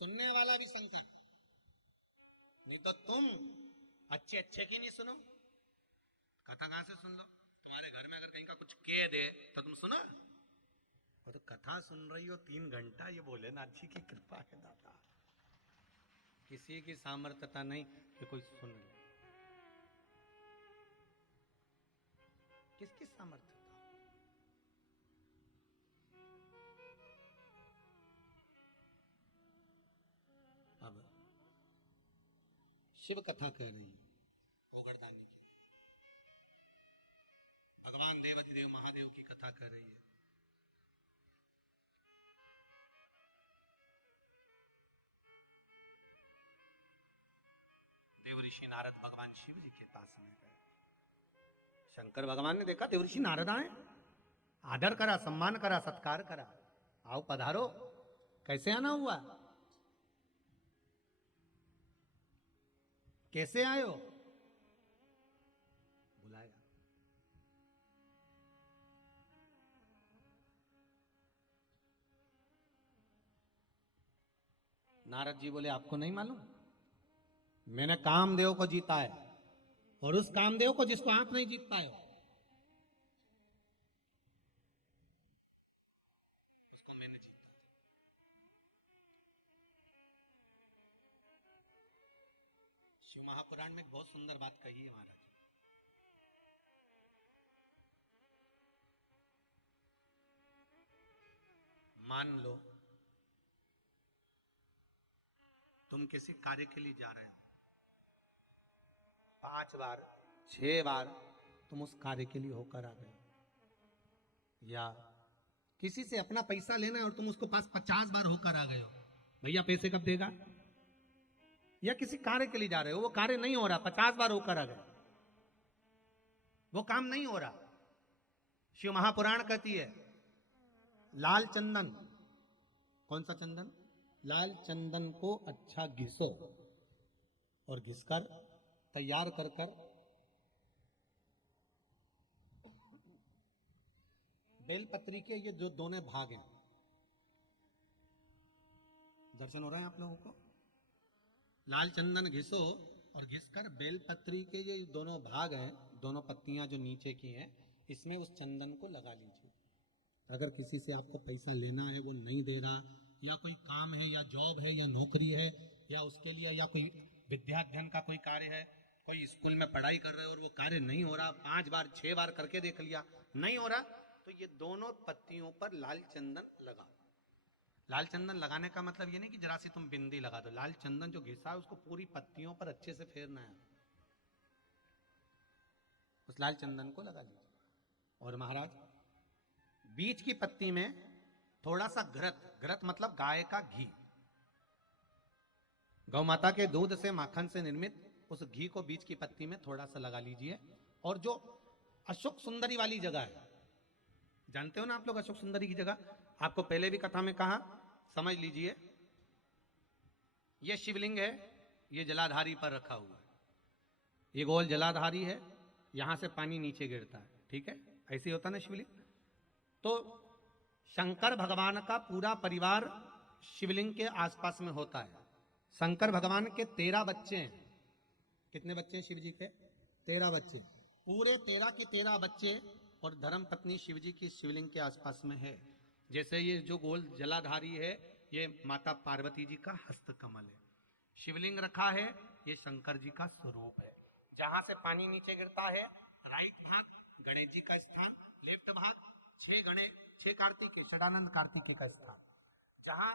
सुनने वाला भी शंकर। नहीं तो तुम अच्छे अच्छे की नहीं सुनो, कथा कहां से सुन लो? तुम्हारे घर में अगर कहीं का कुछ कह दे तो तुम सुनो, और तो कथा सुन रही हो 3 घंटा, ये भोलेनाथ जी की कृपा है दाता। किसी की सामर्थ्यता नहीं कि कोई सुन ले। किसकी सामर्थ्यता? अब शिव कथा कह रही है गोवर्धन की, भगवान देवाधिदेव महादेव की कथा कर रही है। देव ऋषि नारद भगवान शिव जी के पास में गए। शंकर भगवान ने देखा देव ऋषि नारद आए, आदर करा, सम्मान करा, सत्कार करा, आओ पधारो। कैसे आना हुआ? कैसे आए हो? बुलाया। नारद जी बोले, आपको नहीं मालूम, मैंने कामदेव को जीता है, और उस कामदेव को जिसको आप नहीं जीत पाए हो, उसको मैंने जीता। शिव महापुराण में एक बहुत सुंदर बात कही है महाराज। मान लो तुम किसी कार्य के लिए जा रहे हो, 5 बार 6 बार तुम उस कार्य के लिए होकर आ गए, या किसी से अपना पैसा लेना है और तुम उसको पास 50 बार होकर आ गए हो, भैया पैसे कब देगा? या किसी कार्य के लिए जा रहे हो, वो कार्य नहीं हो रहा, 50 बार होकर आ गए, वो काम नहीं हो रहा। शिव महापुराण कहती है, लाल चंदन, कौन सा चंदन? लाल चंदन को अच्छा घिसो, और घिसकर तैयार कर कर बेलपत्री के ये जो दोनों भाग हैं, दर्शन हो रहे हैं आप लोगों को? लाल चंदन घिसो और घिसकर बेलपत्री के ये दोनों भाग हैं, दोनों पत्तियां जो नीचे की हैं, इसमें उस चंदन को लगा लीजिए। अगर किसी से आपको पैसा लेना है, वो नहीं दे रहा, या कोई काम है, या जॉब है, या नौकरी है, या उसके लिए, या कोई विद्याध्ययन का कोई कार्य है, कोई स्कूल में पढ़ाई कर रहे हो और वो कार्य नहीं हो रहा, 5 बार 6 बार करके देख लिया, नहीं हो रहा, तो ये दोनों पत्तियों पर लाल चंदन लगा। लाल चंदन लगाने का मतलब ये नहीं कि जरा सी तुम बिंदी लगा दो, लाल चंदन जो घिसा है उसको पूरी पत्तियों पर अच्छे से फेरना है, उस लाल चंदन को लगा लीजिए। और महाराज, बीच की पत्ती में थोड़ा सा घृत, घृत मतलब गाय का घी, गौ माता के दूध से, माखन से निर्मित उस घी को बीच की पत्ती में थोड़ा सा लगा लीजिए। और जो अशोक सुंदरी वाली जगह है, जानते हो ना आप लोग अशोक सुंदरी की जगह, आपको पहले भी कथा में कहा, समझ लीजिए, यह शिवलिंग है, ये जलाधारी पर रखा हुआ है, ये गोल जलाधारी है, यहां से पानी नीचे गिरता है, ठीक है, ऐसे होता ना शिवलिंग। तो शंकर भगवान का पूरा परिवार शिवलिंग के आसपास में होता है। शंकर भगवान के 13 बच्चे हैं। कितने बच्चे हैं शिव जी के? 13 बच्चे, पूरे 13 के 13 बच्चे और धर्म पत्नी शिव जी की शिवलिंग के आसपास में है। जैसे ये जो गोल जलाधारी है, ये माता पार्वती जी का हस्त कमल है। शिवलिंग रखा है, ये शंकर जी का स्वरूप है। जहां से पानी नीचे गिरता है, राइट भाग गणेश जी का स्थान, लेफ्ट भाग छह कार्तिक षडानंद कार्तिकेय का स्थान। जहां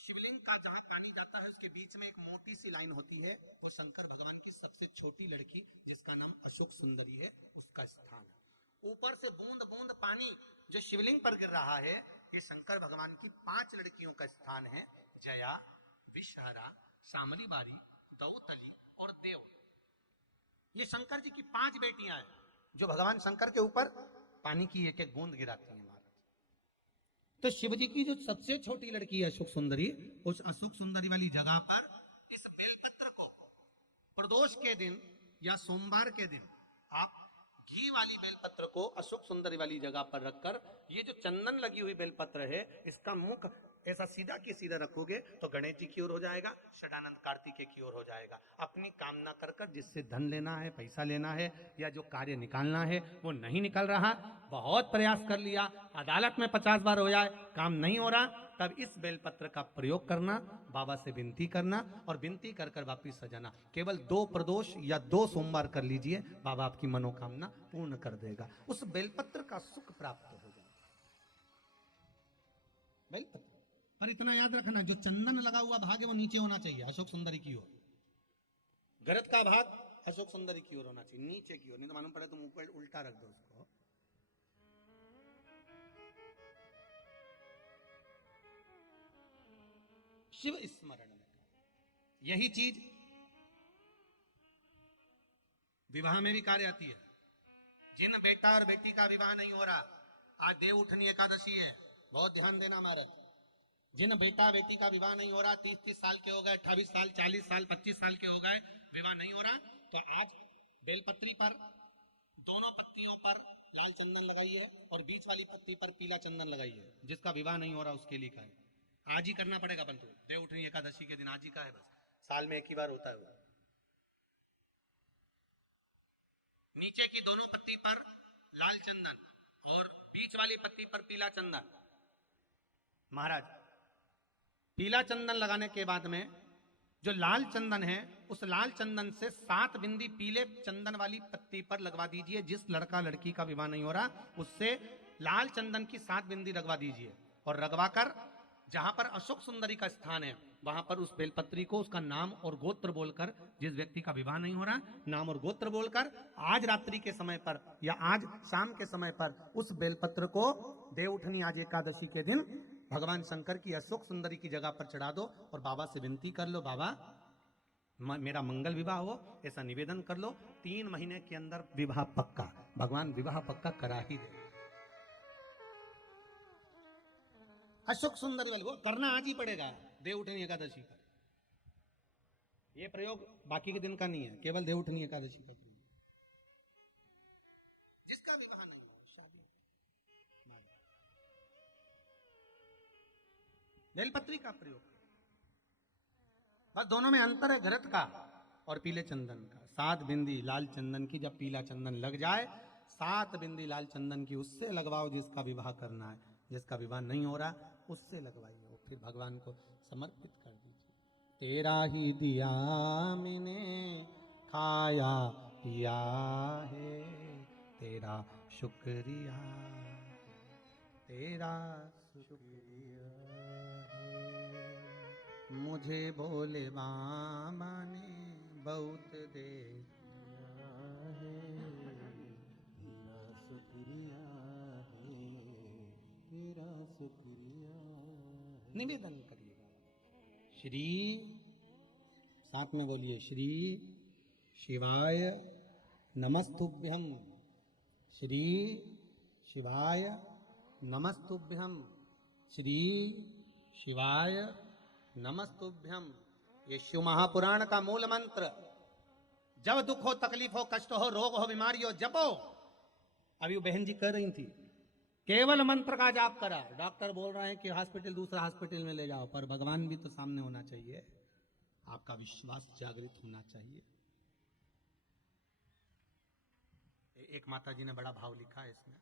शिवलिंग का जहां पानी जाता है उसके बीच में एक मोटी सी लाइन होती है, वो शंकर भगवान की सबसे छोटी लड़की जिसका नाम अशोक सुंदरी है उसका स्थान है। ऊपर से बूंद बूंद पानी जो शिवलिंग पर गिर रहा है, ये शंकर भगवान की 5 लड़कियों का स्थान है, जया, विषहरा, शामली बारी, दौतली और देव। ये शंकर जी की 5 बेटियां हैं जो भगवान शंकर के ऊपर पानी की एक एक बूंद गिराती हैं महाराज। तो शिव जी की जो सबसे छोटी लड़की है अशोक सुंदरी, उस अशोक सुंदरी वाली जगह पर इस बेलपत्र को प्रदोष के दिन या सोमवार के दिन आप घी वाली बेलपत्र को अशोक सुंदरी वाली जगह पर रखकर, ये जो चंदन लगी हुई बेलपत्र है इसका मुख ऐसा सीधा के सीधा रखोगे तो गणेश जी की ओर हो जाएगा, षडानंद कार्तिकेय की ओर हो जाएगा। अपनी कामना कर कर जिससे धन लेना है, पैसा लेना है या जो कार्य निकालना है वो नहीं निकल रहा, बहुत प्रयास कर लिया, अदालत में 50 बार हो जाए, काम नहीं हो रहा, तब इस बेलपत्र का प्रयोग करना, बाबा से विनती करना और विनती कर कर वापिस सजाना। केवल 2 प्रदोष या 2 सोमवार कर लीजिए, बाबा आपकी मनोकामना पूर्ण कर देगा। उस बेलपत्र का सुख प्राप्त हो जाएगा। बेलपत्र पर इतना याद रखना, जो चंदन लगा हुआ भाग है वो नीचे होना चाहिए, अशोक सुंदरी की ओर। गरत का भाग अशोक सुंदरी की ओर होना चाहिए, नीचे की ओर, नहीं तो मालूम पड़े तुम ऊपर उल्टा रख दो उसको। शिव स्मरण में यही चीज विवाह में भी कार्य आती है। जिन बेटा और बेटी का विवाह नहीं हो रहा, आज देव उठनी एकादशी है, बहुत ध्यान देना महाराज। जिन बेटा बेटी का विवाह नहीं हो रहा, 30-30 साल के हो गए, 28 साल, 40 साल, 25 साल के हो गए, विवाह नहीं हो रहा, तो आज बेलपत्री पर दोनों पत्तियों पर लाल चंदन लगाइए और बीच वाली पत्ती पर पीला चंदन लगाइए। जिसका विवाह नहीं हो रहा उसके लिए का है, आज ही करना पड़ेगा, परंतु देव उठनी एकादशी के दिन आज ही का है, बस साल में एक ही बार होता है वो। नीचे की दोनों पत्ती पर लाल चंदन और बीच वाली पत्ती पर पीला चंदन। महाराज पीला चंदन लगाने के बाद में जो लाल चंदन है, उस लाल चंदन से 7 बिंदी पीले चंदन वाली पत्ती पर लगवा दीजिए। जिस लड़का लड़की का विवाह नहीं हो रहा उससे लाल चंदन की 7 बिंदी लगवा दीजिए और लगवाकर जहां पर अशोक सुंदरी का स्थान है वहां पर उस बेलपत्री को उसका नाम और गोत्र बोलकर, जिस व्यक्ति का विवाह नहीं हो रहा, नाम और गोत्र बोलकर आज रात्रि के समय पर या आज शाम के समय पर उस बेलपत्र को देव उठनी आज एकादशी के दिन भगवान शंकर की अशोक सुंदरी की जगह पर चढ़ा दो और बाबा से विनती कर लो, बाबा मेरा मंगल विवाह हो, ऐसा निवेदन कर लो। 3 महीने के अंदर विवाह पक्का, भगवान विवाह पक्का करा ही दे। अशोक सुंदरी वाली वो करना आज ही पड़ेगा देव उठनी एकादशी का। ये प्रयोग बाकी के दिन का नहीं है, केवल देव उठनी एकादशी का। जिसका विवाह नहीं हो, शादी बेलपत्री का प्रयोग, बस दोनों में अंतर है घृत का और पीले चंदन का। 7 बिंदी लाल चंदन की, जब पीला चंदन लग जाए 7 बिंदी लाल चंदन की उससे लगवाओ जिसका विवाह करना है। जिसका विवाह नहीं हो रहा उससे लगवाइए, फिर भगवान को समर्पित कर दीजिए। तेरा ही दिया मैंने खाया पिया है, तेरा शुक्रिया, तेरा शुक्रिया है, मुझे भोले बाबा ने बहुत दे दिया है, तेरा शुक्रिया है, तेरा शुक्रिया है। निवेदन करिएगा, श्री, साथ में बोलिए, श्री शिवाय नमस्तुभ्यं, श्री शिवाय नमस्तुभ्यं, श्री शिवाय नमस्तुभ्यं। ये शिव महापुराण का मूल मंत्र। जब दुख हो, तकलीफ हो, कष्ट हो, रोग हो, बीमारी हो, जपो। अभी वो बहन जी कह रही थी केवल मंत्र का जाप करा, डॉक्टर बोल रहे हैं कि हॉस्पिटल दूसरा हॉस्पिटल में ले जाओ, पर भगवान भी तो सामने होना चाहिए, आपका विश्वास जागृत होना चाहिए। एक माता जी ने बड़ा भाव लिखा है इसमें,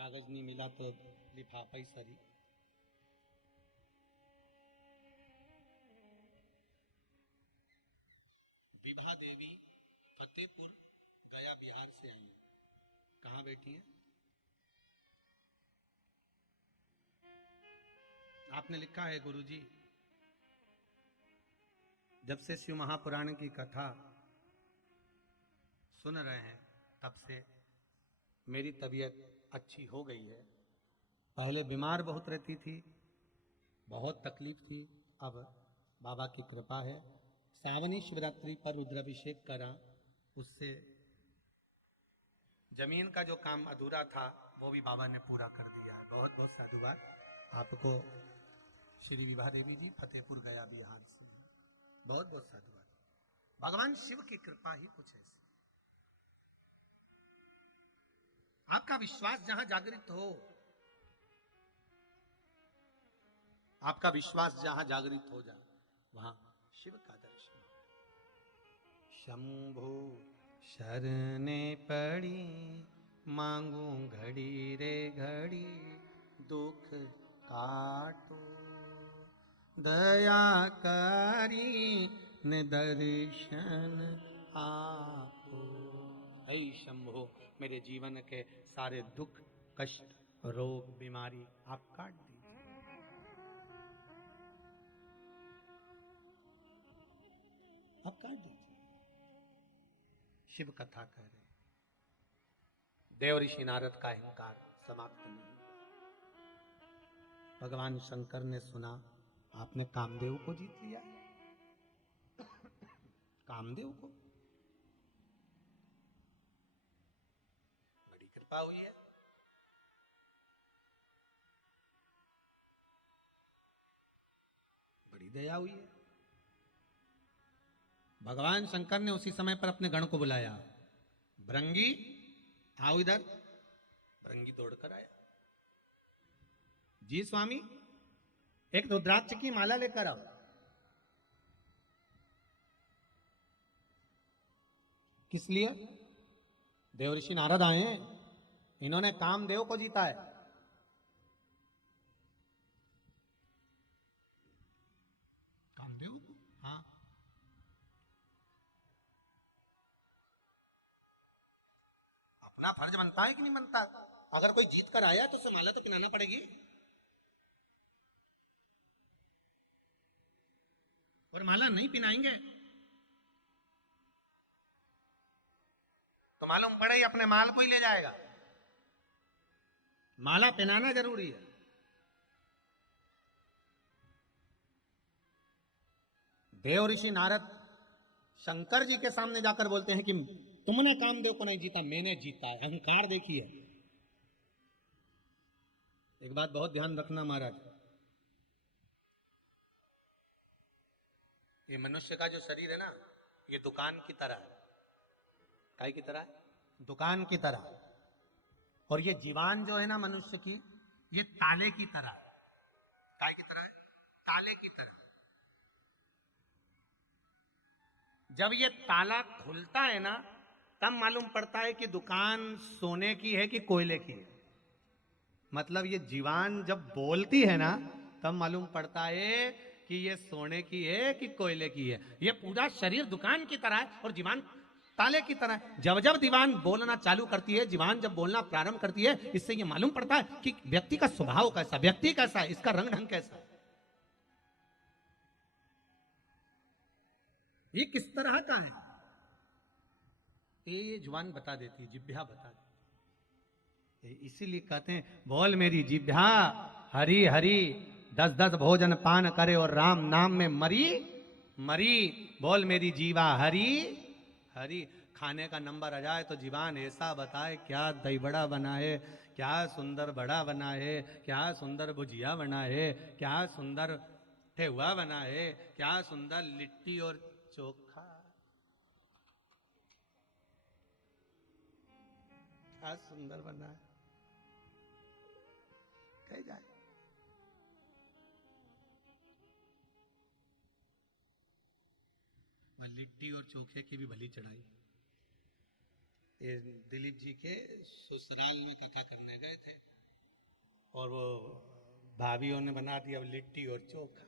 कागज नहीं मिला तो लिफाफा ही सरी। विभा देवी फतेहपुर गया बिहार से आई हैं। कहाँ बैठी हैं? आपने लिखा है गुरुजी, जब से शिव महापुराण की कथा सुन रहे हैं तब से मेरी तबीयत अच्छी हो गई है। पहले बीमार बहुत रहती थी, बहुत तकलीफ थी, अब बाबा की कृपा है। सावनी शिवरात्रि पर रुद्राभिषेक करा, उससे जमीन का जो काम अधूरा था वो भी बाबा ने पूरा कर दिया है। बहुत बहुत साधुवाद आपको श्री विभा देवी जी, फतेहपुर गया बिहार से। बहुत बहुत साधुवाद। भगवान शिव की कृपा ही कुछ ऐसी। आपका विश्वास जहां जागृत हो, आपका विश्वास जहां जागृत हो जाए वहां शिव का दर्शन हो। शंभो शरणे पड़ी, मांगू घड़ी रे घड़ी, दुख काटो, दया करी ने दर्शन आपो। हे शंभो, मेरे जीवन के सारे दुख, कष्ट, रोग, बीमारी आप काट दीजिए। आप काट दीजिए। शिव कथा कह रहे, देव ऋषि नारद का अहंकार समाप्त नहीं। भगवान शंकर ने सुना आपने कामदेव को जीत लिया। कामदेव को बड़ी कृपा हुई है। बड़ी दया हुई है। भगवान शंकर ने उसी समय पर अपने गण को बुलाया, भृंगी आओ इधर। भृंगी दौड़कर आया, जी स्वामी एक रुद्राक्ष की माला लेकर आओ। किस लिए? देवऋषि नारद आए हैं, इन्होंने कामदेव को जीता है। कामदेव को? हाँ। अपना फर्ज बनता है कि नहीं बनता? अगर कोई जीत कर आया तो उसे माला तो पहनाना पड़ेगी। और माला नहीं पहनाएंगे तो मालूम पड़े ही अपने माल को ही ले जाएगा। माला पहनाना जरूरी है। देव ऋषि नारद शंकर जी के सामने जाकर बोलते हैं कि तुमने कामदेव को नहीं जीता, मैंने जीता है। अहंकार देखिए। एक बात बहुत ध्यान रखना महाराज, ये मनुष्य का जो शरीर है ना, ये दुकान की तरह है। काय की तरह है? दुकान की तरह। और ये जीवान जो है ना मनुष्य की, ये ताले की तरह है। काय की तरह है? ताले की तरह। जब ये ताला खुलता है ना, तब मालूम पड़ता है कि दुकान सोने की है कि कोयले की है। मतलब ये जीवान जब बोलती है ना, तब मालूम पड़ता है कि ये सोने की है कि कोयले की है। ये पूरा शरीर दुकान की तरह है और जीवान ताले की तरह है। जब जब दीवान बोलना चालू करती है, जीवान जब बोलना प्रारंभ करती है, इससे ये मालूम पड़ता है कि व्यक्ति का स्वभाव कैसा, व्यक्ति कैसा है, इसका रंग ढंग कैसा है, ये किस तरह का है। ये जुबान बता देती है, जिह्वा बता देती है। इसीलिए कहते हैं बोल मेरी जिह्वा हरि हरि, 10-10 भोजन पान करे और राम नाम में मरी मरी। बोल मेरी जीवा हरि हरि। खाने का नंबर आ जाए तो जीवान ऐसा बताए, क्या दही बड़ा बना है, क्या सुंदर बड़ा बना है, क्या सुंदर भुजिया बना है, क्या सुंदर ठेहुआ बना है, क्या सुंदर लिट्टी और चोखा, क्या सुंदर बना है, कह जाए। लिट्टी और चोखे की भी भली चढ़ाई। ये दिलीप जी के ससुराल में कथा करने गए थे। और वो भाभीयों ने बना दिया लिट्टी और चोखा।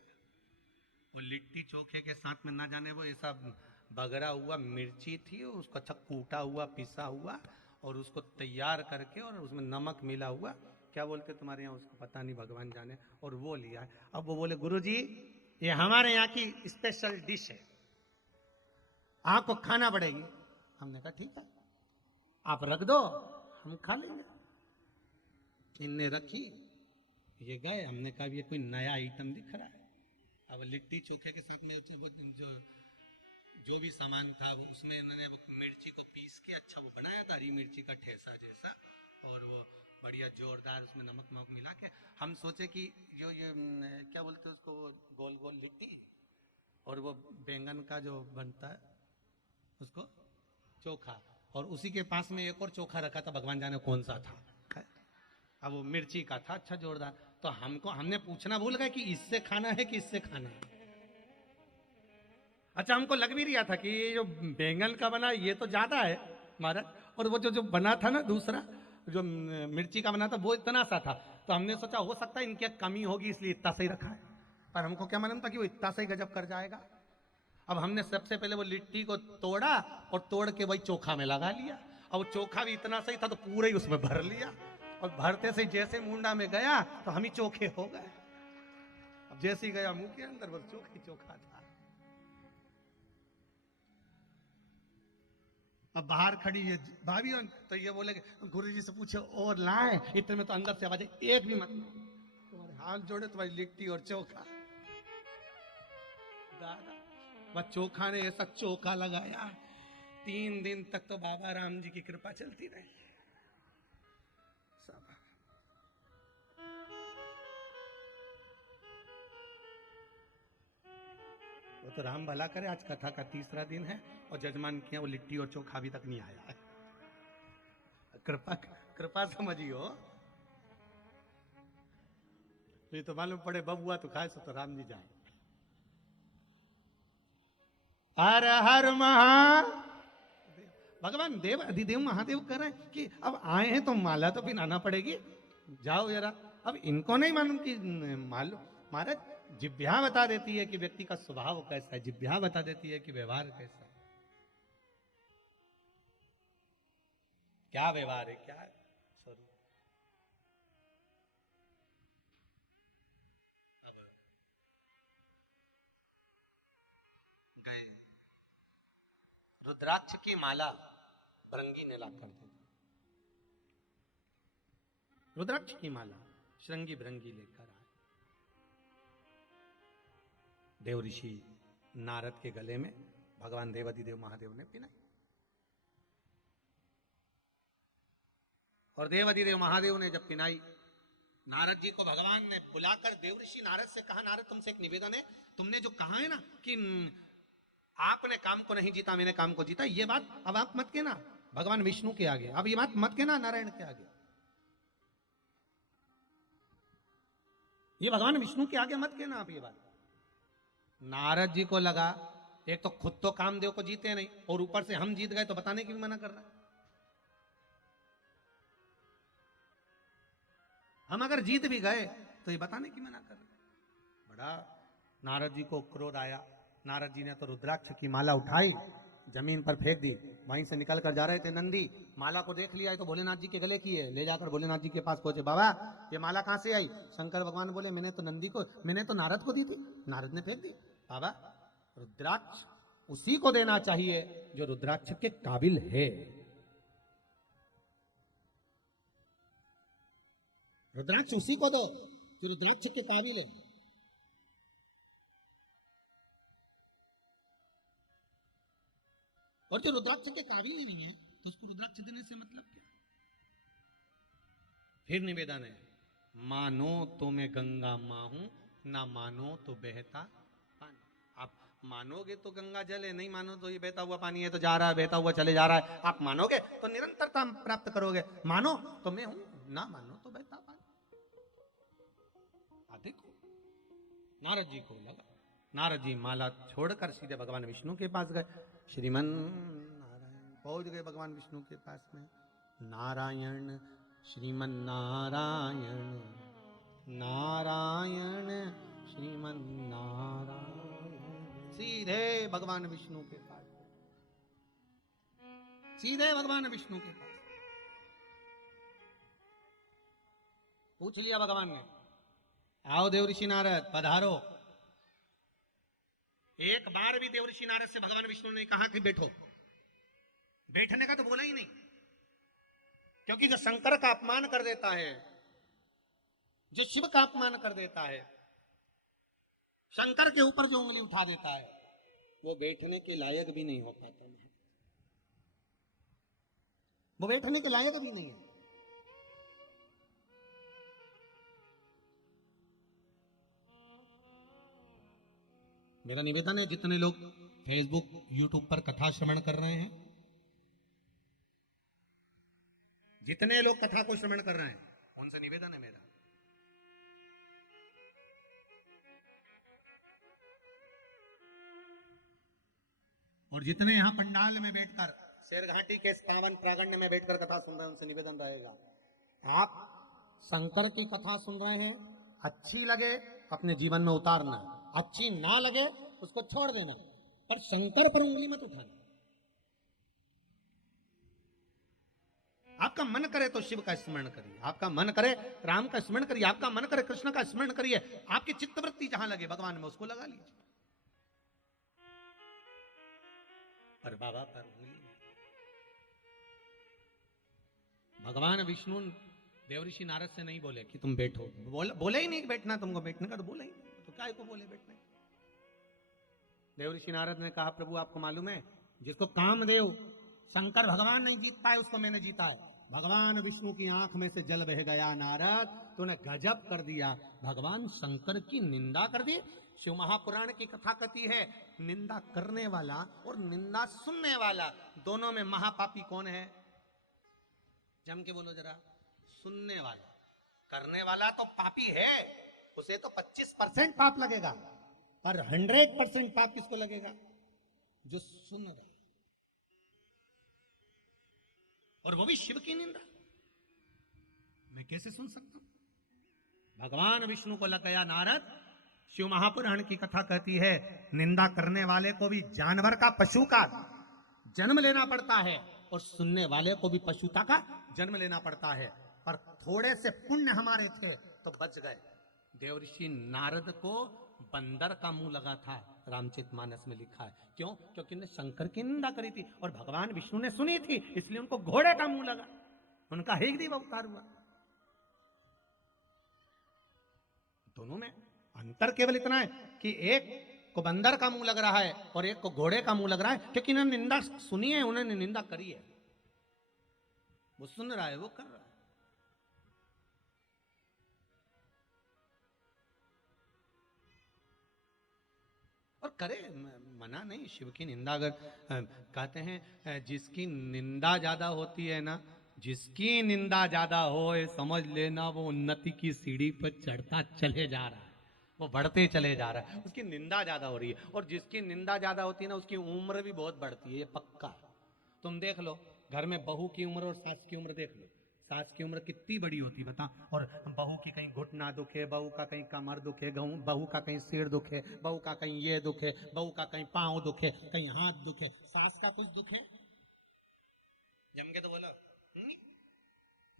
वो लिट्टी चोखे के साथ में ना जाने वो ऐसा बगरा हुआ मिर्ची थी, उसको अच्छा कूटा हुआ पिसा हुआ और उसको तैयार करके और उसमें नमक मिला हुआ, क्या बोलते तुम्हारे यहाँ उसको पता नहीं, भगवान जाने, और वो लिया है। अब वो बोले गुरुजी ये हमारे यहाँ की स्पेशल डिश है, आपको खाना पड़ेगी। हमने कहा ठीक है आप रख दो हम खा लेंगे। इनने रखी, ये गए, हमने कहा ये कोई नया आइटम दिख रहा है। अब लिट्टी चोखे के साथ में वो जो भी सामान था वो उसमें इन्होंने मिर्ची को पीस के अच्छा वो बनाया था, हरी मिर्ची का ठेसा जैसा, और वो बढ़िया जोरदार उसमें नमक वमक मिला के। हम सोचे कि जो ये क्या बोलते हैं उसको, वो गोल गोल लिट्टी और वो बैंगन का जो बनता है उसको चोखा, और उसी के पास में एक और चोखा रखा था, भगवान जाने कौन सा था, अब वो मिर्ची का था अच्छा जोरदार। तो हमने पूछना भूल गए कि इससे खाना है कि इससे खाना है। अच्छा हमको लग भी रहा था कि ये जो बैंगन का बना ये तो ज्यादा है महाराज, और वो जो बना था ना दूसरा जो मिर्ची का बना था वो इतना सा था, तो हमने सोचा हो सकता है इनकी कमी होगी इसलिए इतना सही रखा है, पर हमको क्या मालूम था कि वो इतना सही गजब कर जाएगा। अब हमने सबसे पहले वो लिट्टी को तोड़ा और तोड़ के वही चोखा में लगा लिया, और वो चोखा भी इतना सही था तो पूरा ही उसमें भर लिया, और भरते से जैसे मुंडा में गया तो हम ही चोखे हो गए। अब जैसे ही गया मुंह के अंदर बस चोखा ही चोखा था। अब बाहर खड़ी ये भाभी तो ये बोले गुरुजी से पूछे और लाए, इतने में तो अंदर से आवाज एक भी मत, तुम्हारे हाथ जोड़े तुम्हारी लिट्टी और चोखा। दादा वह चोखा ने ऐसा चोखा लगाया 3 दिन तक तो बाबा राम जी की कृपा चलती रही। सब वो तो राम भला करे, आज कथा का 3रा दिन है और जजमान किया वो लिट्टी और चोखा अभी तक नहीं आया है। कृपा कृपा समझियो, ये तो मालूम पड़े बबुआ तो खाए सो तो राम जी जाए। हर हर भगवान देव अधिदेव महादेव कर रहे हैं कि अब आए हैं तो माला तो पिनाना पड़ेगी, जाओ जरा। अब इनको नहीं मालूम कि मालूम महाराज जिभ्या बता देती है कि व्यक्ति का स्वभाव कैसा है, जिभ्या बता देती है कि व्यवहार कैसा है, क्या व्यवहार है क्या स्वरूप। अब गए रुद्राक्ष की माला भृंगी ने ला कर दी, रुद्राक्ष की माला श्रृंगी भृंगी लेकर आए। देव ऋषि नारद के गले में भगवान देवाधिदेव महादेव ने पिनाई, और देवाधिदेव महादेव ने जब पिनाई, नारद जी को भगवान ने बुलाकर देव ऋषि नारद से कहा, नारद तुमसे एक निवेदन है, तुमने जो कहा है ना कि आपने काम को नहीं जीता मैंने काम को जीता, ये बात अब आप मत कहना भगवान विष्णु के आगे, अब ये बात मत कहना नारायण के आगे, ये भगवान विष्णु के आगे मत कहना आप ये बात। नारद जी को लगा एक तो खुद तो कामदेव को जीते नहीं और ऊपर से हम जीत गए तो बताने की भी मना कर रहा है। हम अगर जीत भी गए तो ये बताने की मना कर रहे हैं। बड़ा नारद जी को क्रोध आया, नारद जी ने तो रुद्राक्ष की माला उठाई जमीन पर फेंक दी, वहीं से निकल कर जा रहे थे नंदी, माला को देख लिया तो भोलेनाथ जी के गले की है, ले जाकर भोलेनाथ जी के पास पहुंचे, बाबा ये माला कहां से आई? शंकर भगवान बोले मैंने तो नारद को दी थी, नारद ने फेंक दी। बाबा रुद्राक्ष उसी को देना चाहिए जो रुद्राक्ष के काबिल है, रुद्राक्ष उसी को दो जो रुद्राक्ष के काबिल है। और जो रुद्राक्ष के काबिल ही नहीं है तो उसको रुद्राक्ष देने से मतलब क्या? फिर निवेदन है, मानो तो मैं गंगा मां हूं, ना मानो तो बहता पानी। आप मानोगे तो गंगा जल है, नहीं मानो तो ये बहता हुआ पानी है, तो जा रहा है बहता हुआ चले जा रहा है। आप मानोगे तो निरंतरता प्राप्त करोगे, मानो तो मैं हूं, ना मानो तो बहता पानी। देखो नारद जी को लगा, नारद जी माला छोड़कर सीधे भगवान विष्णु के पास गए। श्रीमन नारायण पहुंच गए भगवान विष्णु के पास में, नारायण श्रीमन नारायण नारायण श्रीमन नारायण। सीधे भगवान विष्णु के पास, सीधे भगवान विष्णु के पास पूछ लिया भगवान ने, आओ देवऋषि नारद पधारो। एक बार भी देवऋषि नारद से भगवान विष्णु ने कहा कि बैठो, बैठने का तो बोला ही नहीं, क्योंकि जो शंकर का अपमान कर देता है, जो शिव का अपमान कर देता है, शंकर के ऊपर जो उंगली उठा देता है, वो बैठने के लायक भी नहीं हो पाता, वो बैठने के लायक भी नहीं है। मेरा निवेदन है, जितने लोग फेसबुक यूट्यूब पर कथा श्रवण कर रहे हैं, जितने लोग कथा को श्रवण कर रहे हैं, उनसे निवेदन है मेरा, और जितने यहां पंडाल में बैठकर शेरघाटी के पावन प्रांगण में बैठकर कथा सुन रहे हैं, उनसे निवेदन रहेगा, आप शंकर की कथा सुन रहे हैं, अच्छी लगे अपने जीवन में उतारना, अच्छी ना लगे उसको छोड़ देना, पर शंकर पर उंगली मत उठाना। आपका मन करे तो शिव का स्मरण करिए, आपका मन करे राम का स्मरण करिए, आपका मन करे कृष्ण का स्मरण करिए, आपकी चित्तवृत्ति जहां लगे भगवान में उसको लगा लीजिए, पर बाबा पर उंगली नहीं। भगवान विष्णु देवऋषि नारद से नहीं बोले कि तुम बैठो, बोले ही नहीं कि बैठना, तुमको बैठने का तो बोला ही नहीं, तो काय को बोले बैठने। देवऋषि नारद ने कहा, प्रभु आपको मालूम है, जिसको कामदेव शंकर भगवान नहीं जीत पाए उसको मैंने जीता है। भगवान विष्णु की आंख में से जल बह गया, नारद तूने गजब कर दिया, भगवान शंकर की निंदा कर दी। शिव महापुराण की कथा कहती है, निंदा करने वाला और निंदा सुनने वाला दोनों में महापापी कौन है? जम के बोलो जरा। सुनने वाला, करने वाला तो पापी है, उसे तो 25% पाप लगेगा, पर 100% पाप किसको लगेगा? जो सुन रहे, और वो भी शिव की निंदा। मैं कैसे सुन सकता हूं? भगवान विष्णु को लग गया, नारद शिव महापुराण की कथा कहती है, निंदा करने वाले को भी जानवर का, पशु का जन्म लेना पड़ता है, और सुनने वाले को भी पशुता का जन्म लेना पड़ता है, पर थोड़े से पुण्य हमारे थे तो बच गए। देवऋषि नारद को बंदर का मुंह लगा था, रामचरितमानस में लिखा है। क्यों? क्योंकि उन्होंने शंकर की निंदा करी थी, और भगवान विष्णु ने सुनी थी, इसलिए उनको घोड़े का मुंह लगा, उनका हेगदेव अवतार हुआ। दोनों में अंतर केवल इतना है कि एक को बंदर का मुंह लग रहा है और एक को घोड़े का मुंह लग रहा है, क्योंकि इन्होंने निंदा सुनी है, उन्होंने निंदा करी है। वो सुन रहा है, वो कर रहा है। और करे, मना नहीं, शिव की निंदा अगर कहते हैं, जिसकी निंदा ज्यादा होती है ना, जिसकी निंदा ज्यादा हो, समझ लेना वो उन्नति की सीढ़ी पर चढ़ता चले जा रहा है, वो बढ़ते चले जा रहा है, उसकी निंदा ज्यादा हो रही है। और जिसकी निंदा ज्यादा होती है ना, उसकी उम्र भी बहुत बढ़ती है, ये पक्का। तुम देख लो, घर में बहू की उम्र और सास की उम्र देख लो, सास की उम्र कितनी बड़ी होती बता, और बहू की कहीं घुटना दुखे, बहू का कहीं कमर दुखे, बहू का कहीं सिर दुखे, बहू का कहीं ये दुखे, बहू का कहीं पांव दुखे, कहीं हाथ दुखे, सास का कुछ दुखे? जम के तो बोलो।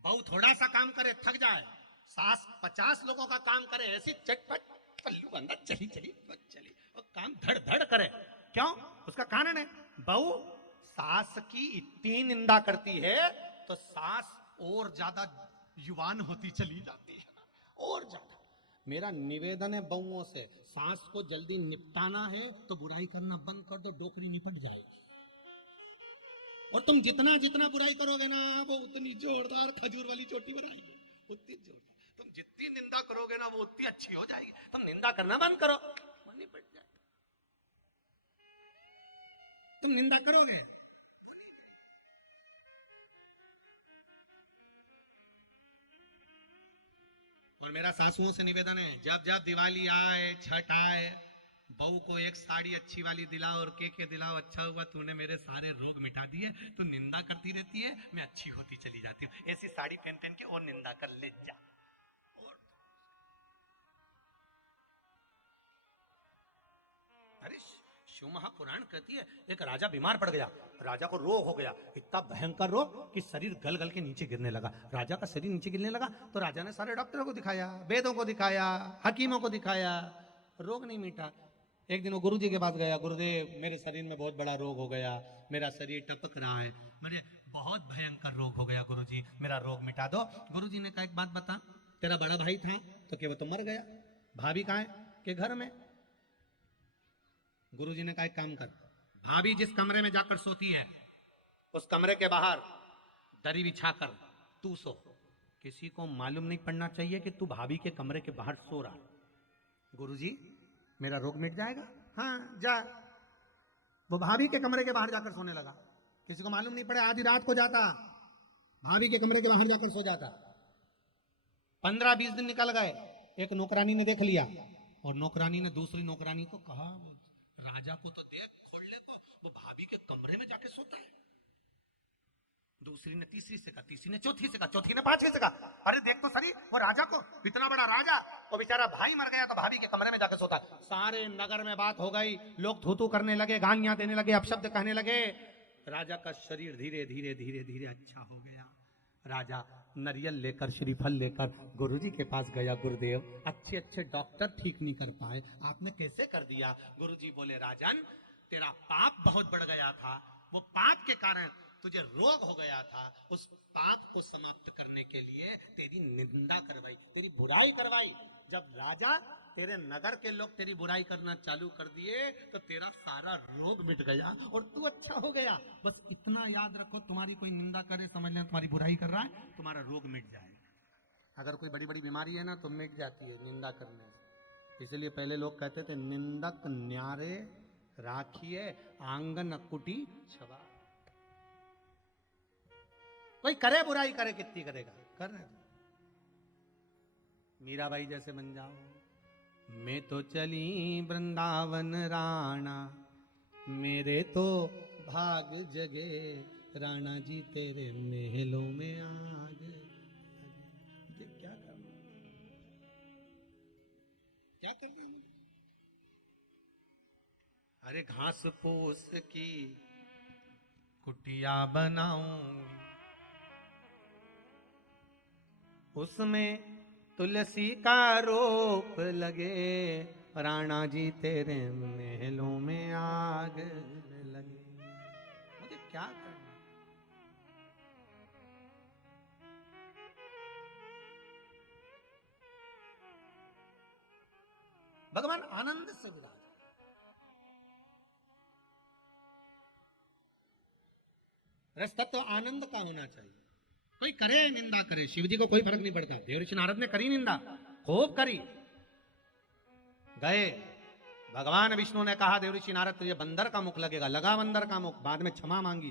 बहू थोड़ा सा काम करे थक जाए, सास 50 लोगों का काम करे, ऐसी चटपट पल्लू बंदा चली चली चली, और काम धड़ धड़ करे। क्यों? उसका कारण है, बहू सास की इतनी निंदा करती है तो सास और ज्यादा युवान होती चली जाती है, और ज्यादा। मेरा निवेदन है बहुओं से, सास को जल्दी निपटाना है तो बुराई करना बंद कर दो, डोकरी निपट जाएगी। और तुम जितना जितना बुराई करोगे ना, वो उतनी जोरदार खजूर वाली चोटी बनाएगी, उतनी जोरदार। तुम जितनी निंदा करोगे ना, वो उतनी अच्छी हो जाएगी। तुम निंदा करना बंद करो, वो निपट जाएगा। तुम निंदा करोगे, और मेरा सासुओं से निवेदन है, जब जब दिवाली आए, छठ आए, बहू को एक साड़ी अच्छी वाली दिलाओ और के दिलाओ, अच्छा हुआ तूने मेरे सारे रोग मिटा दिए, तू निंदा करती रहती है, मैं अच्छी होती चली जाती हूँ। ऐसी साड़ी पहन पहन के और निंदा कर ले जा। और शिव महापुराण कहती है एक राजा बीमार पड़ गया, राजा को रोग हो गया, इतना भयंकर रोग कि शरीर गल गल के नीचे गिरने लगा। राजा का शरीर नीचे गिरने लगा तो राजा ने सारे डॉक्टरों को दिखाया, वेदों को दिखाया, हकीमों को दिखाया, रोग नहीं मिटा। एक दिन वो गुरु जी के पास गया, गुरुदेव मेरे शरीर में बहुत बड़ा रोग हो गया, मेरा शरीर टपक रहा है, मैंने बहुत भयंकर रोग हो गया, गुरु जी मेरा रोग मिटा दो। गुरु जी ने कहा एक बात बता, तेरा बड़ा भाई था तो क्या वो तो मर गया, भाभी कहाँ है के घर में। गुरु जी ने कहा एक काम कर, भाभी जिस कमरे में जाकर सोती है उस कमरे के बाहर दरी बिछाकर तू सो, किसी को मालूम नहीं पड़ना चाहिए कि तू भाभी के कमरे के बाहर सो रहा है। गुरु जी मेरा रोग मिट जाएगा? हाँ जा। वो भाभी के कमरे के बाहर जाकर सोने लगा, किसी को मालूम नहीं पड़े, आधी रात को जाता भाभी के कमरे के बाहर जाकर सो जाता। 15-20 दिन निकल गए, एक नौकरानी ने देख लिया और नौकरानी ने दूसरी नौकरानी को कहा राजा को तो देख खोलने को, वो भाभी के कमरे में जाके सोता है। दूसरी ने तीसरी से कहा, तीसरी ने चौथी से कहा, चौथी ने पांचवी से कहा, अरे देख तो सही वो राजा को, इतना बड़ा राजा, वो बेचारा भाई मर गया तो भाभी के कमरे में जाकर सोता। सारे नगर में बात हो गई, लोग थू थू करने लगे, गालियां देने लगे, अपशब्द कहने लगे। राजा का शरीर धीरे धीरे धीरे धीरे अच्छा हो गया। राजा नरियल लेकर, श्रीफल लेकर गुरुजी के पास गया, गुरुदेव अच्छे अच्छे डॉक्टर ठीक नहीं कर पाए, आपने कैसे कर दिया? गुरुजी बोले राजन तेरा पाप बहुत बढ़ गया था, वो पाप के कारण तुझे रोग हो गया था, उस पाप को समाप्त करने के लिए तेरी निंदा करवाई, तेरी बुराई करवाई। जब राजा तेरे नगर के लोग तेरी बुराई करना चालू कर दिए तो तेरा सारा रोग मिट गया और तू अच्छा हो गया। बस इतना याद रखो, तुम्हारी कोई निंदा करे समझ लें तुम्हारी बुराई कर रहा है, तुम्हारा रोग मिट जाएगा। अगर कोई बड़ी बड़ी बीमारी है ना तो मिट जाती है निंदा करने से। इसलिए पहले लोग कहते थे निंदक न्यारे राखिए आंगन कुटी छवा। कोई करे बुराई करे, कितनी करेगा, कर रहे मीराबाई जैसे बन जाओ। मैं तो चली वृंदावन राणा, मेरे तो भाग जगे, राणा जी तेरे महलों में आग। ये क्या करना, क्या कर रहे हैं? अरे घास फूस की कुटिया बनाऊंगी, उसमें तुलसी का रोप लगे, राणा जी तेरे महलों में आग लगे। मुझे क्या करना? भगवान आनंद से विराज, रसतत्व आनंद का होना चाहिए। कोई करे निंदा करे, शिव जी को कोई फर्क नहीं पड़ता। देवऋषि नारद ने करी निंदा, खूब करी। गए भगवान विष्णु ने कहा देवऋषि नारद तुझे बंदर का मुख लगेगा, लगा बंदर का मुख। बाद में क्षमा मांगी,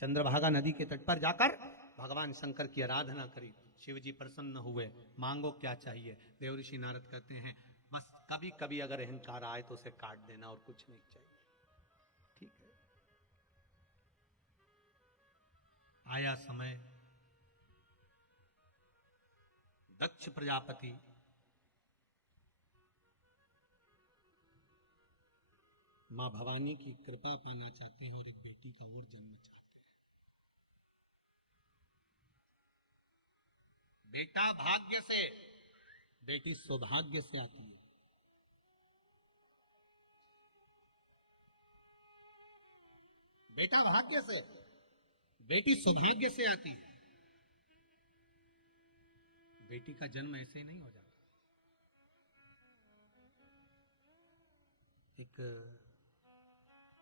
चंद्रभागा नदी के तट पर जाकर भगवान शंकर की आराधना करी। शिव जी प्रसन्न हुए, मांगो क्या चाहिए? देवऋषि नारद कहते हैं बस कभी कभी अगर अहंकार आए तो उसे काट देना और कुछ नहीं चाहिए। ठीक है। आया समय, दक्ष प्रजापति मां भवानी की कृपा पाना चाहते हैं और एक बेटी का और जन्म चाहते हैं। बेटा भाग्य से, बेटी सौभाग्य से आती है। बेटा भाग्य से, बेटी सौभाग्य से आती है। बेटी का जन्म ऐसे ही नहीं हो जाता। एक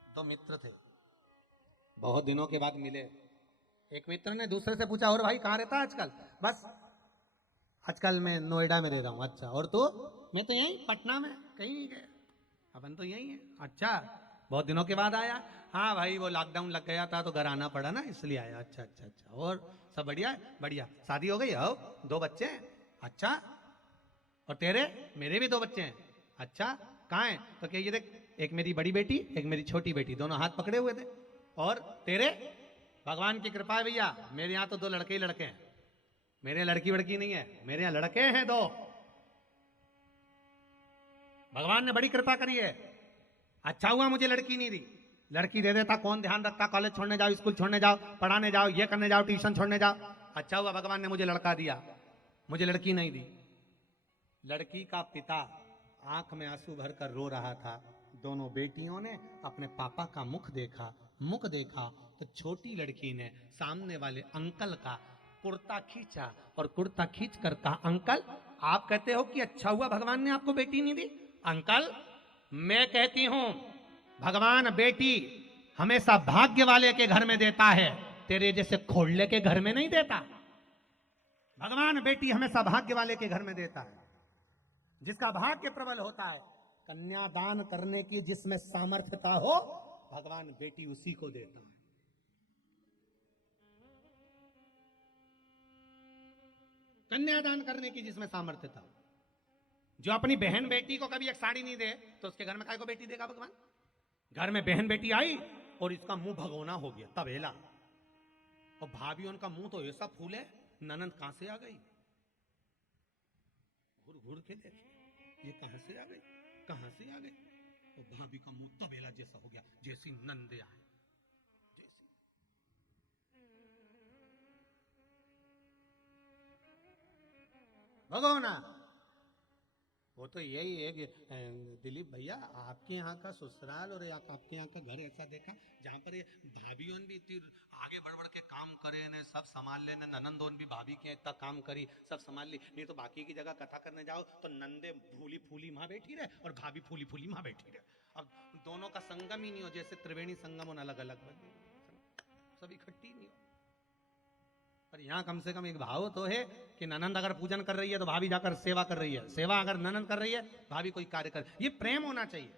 दो मित्र थे, बहुत दिनों के बाद मिले। एक मित्र ने दूसरे से पूछा और भाई कहाँ रहता है आजकल? बस आजकल मैं नोएडा में रह रहा हूँ। अच्छा, और तू? मैं तो यहीं पटना में, कहीं नहीं गया, अपन तो यहीं है। अच्छा, बहुत दिनों के बाद आया? हाँ भाई वो लॉकडाउन लग गया था तो घर आना पड़ा ना, इसलिए आया। अच्छा अच्छा अच्छा, और सब बढ़िया है? बढ़िया। शादी हो गई? हो, 2 बच्चे हैं। अच्छा, और तेरे? मेरे भी 2 बच्चे हैं। अच्छा, कहाँ हैं? तो क्या ये देख, एक मेरी बड़ी बेटी, एक मेरी छोटी बेटी, दोनों हाथ पकड़े हुए थे। और तेरे? भगवान की कृपा है भैया, मेरे यहाँ तो 2 लड़के ही लड़के हैं, मेरे यहाँ लड़की वड़की नहीं है, मेरे यहाँ लड़के हैं 2। भगवान ने बड़ी कृपा करी है। अच्छा हुआ मुझे लड़की नहीं दी, लड़की दे देता कौन ध्यान रखता, कॉलेज छोड़ने जाओ, स्कूल छोड़ने जाओ, पढ़ाने जाओ, ये करने जाओ, ट्यूशन छोड़ने जाओ। अच्छा हुआ भगवान ने मुझे लड़का दिया, मुझे लड़की नहीं दी। लड़की का पिता आंख में आंसू भरकर रो रहा था। दोनों बेटियों ने अपने पापा का मुख देखा तो छोटी लड़की ने सामने वाले अंकल का कुर्ता खींचा और कुर्ता खींच कर कहा, अंकल आप कहते हो कि अच्छा हुआ भगवान ने आपको बेटी नहीं दी। अंकल मैं कहती हूं भगवान बेटी हमेशा भाग्य वाले के घर में देता है, तेरे जैसे खोड़ले के घर में नहीं देता। भगवान बेटी हमेशा भाग्य वाले के घर में देता है, जिसका भाग्य प्रबल होता है। कन्यादान करने की जिसमें सामर्थ्यता हो, भगवान बेटी उसी को देता है। कन्यादान करने की जिसमें सामर्थ्यता हो, जो अपनी बहन बेटी को कभी एक साड़ी नहीं दे तो उसके घर में काय को बेटी देगा भगवान। घर में बहन बेटी आई और इसका मुंह भगोना हो गया, तबेला, और भाभी उनका मुंह तो ऐसा फूले, ननंद कहां से आ गई, घूर घूर के देखे ये कहां से आ गई, कहां से आ गई, और भाभी का मुंह तबेला जैसा हो गया, जैसी नंदे आए जैसी। भगवाना वो तो यही है कि दिलीप भैया आपके यहाँ का ससुराल और आपके यहाँ का घर ऐसा देखा जहाँ पर ये भाभीओं भी इतनी आगे बढ़ बढ़ के काम करे ने, सब संभाल लेने, ननंदोन भी भाभी के इतना काम करी, सब संभाल ली। नहीं तो बाकी की जगह कथा करने जाओ तो नंदे फूली फूली माँ बैठी रहे और भाभी फूली फूली माँ बैठी रहे। अब दोनों का संगम ही नहीं हो, जैसे त्रिवेणी संगम हो, अलग अलग सब इकट्ठी नहीं हो। पर यहाँ कम से कम एक भाव तो है कि ननंद अगर पूजन कर रही है तो भाभी जाकर सेवा कर रही है, सेवा अगर ननंद कर रही है भाभी कोई कार्य कर, ये प्रेम होना चाहिए।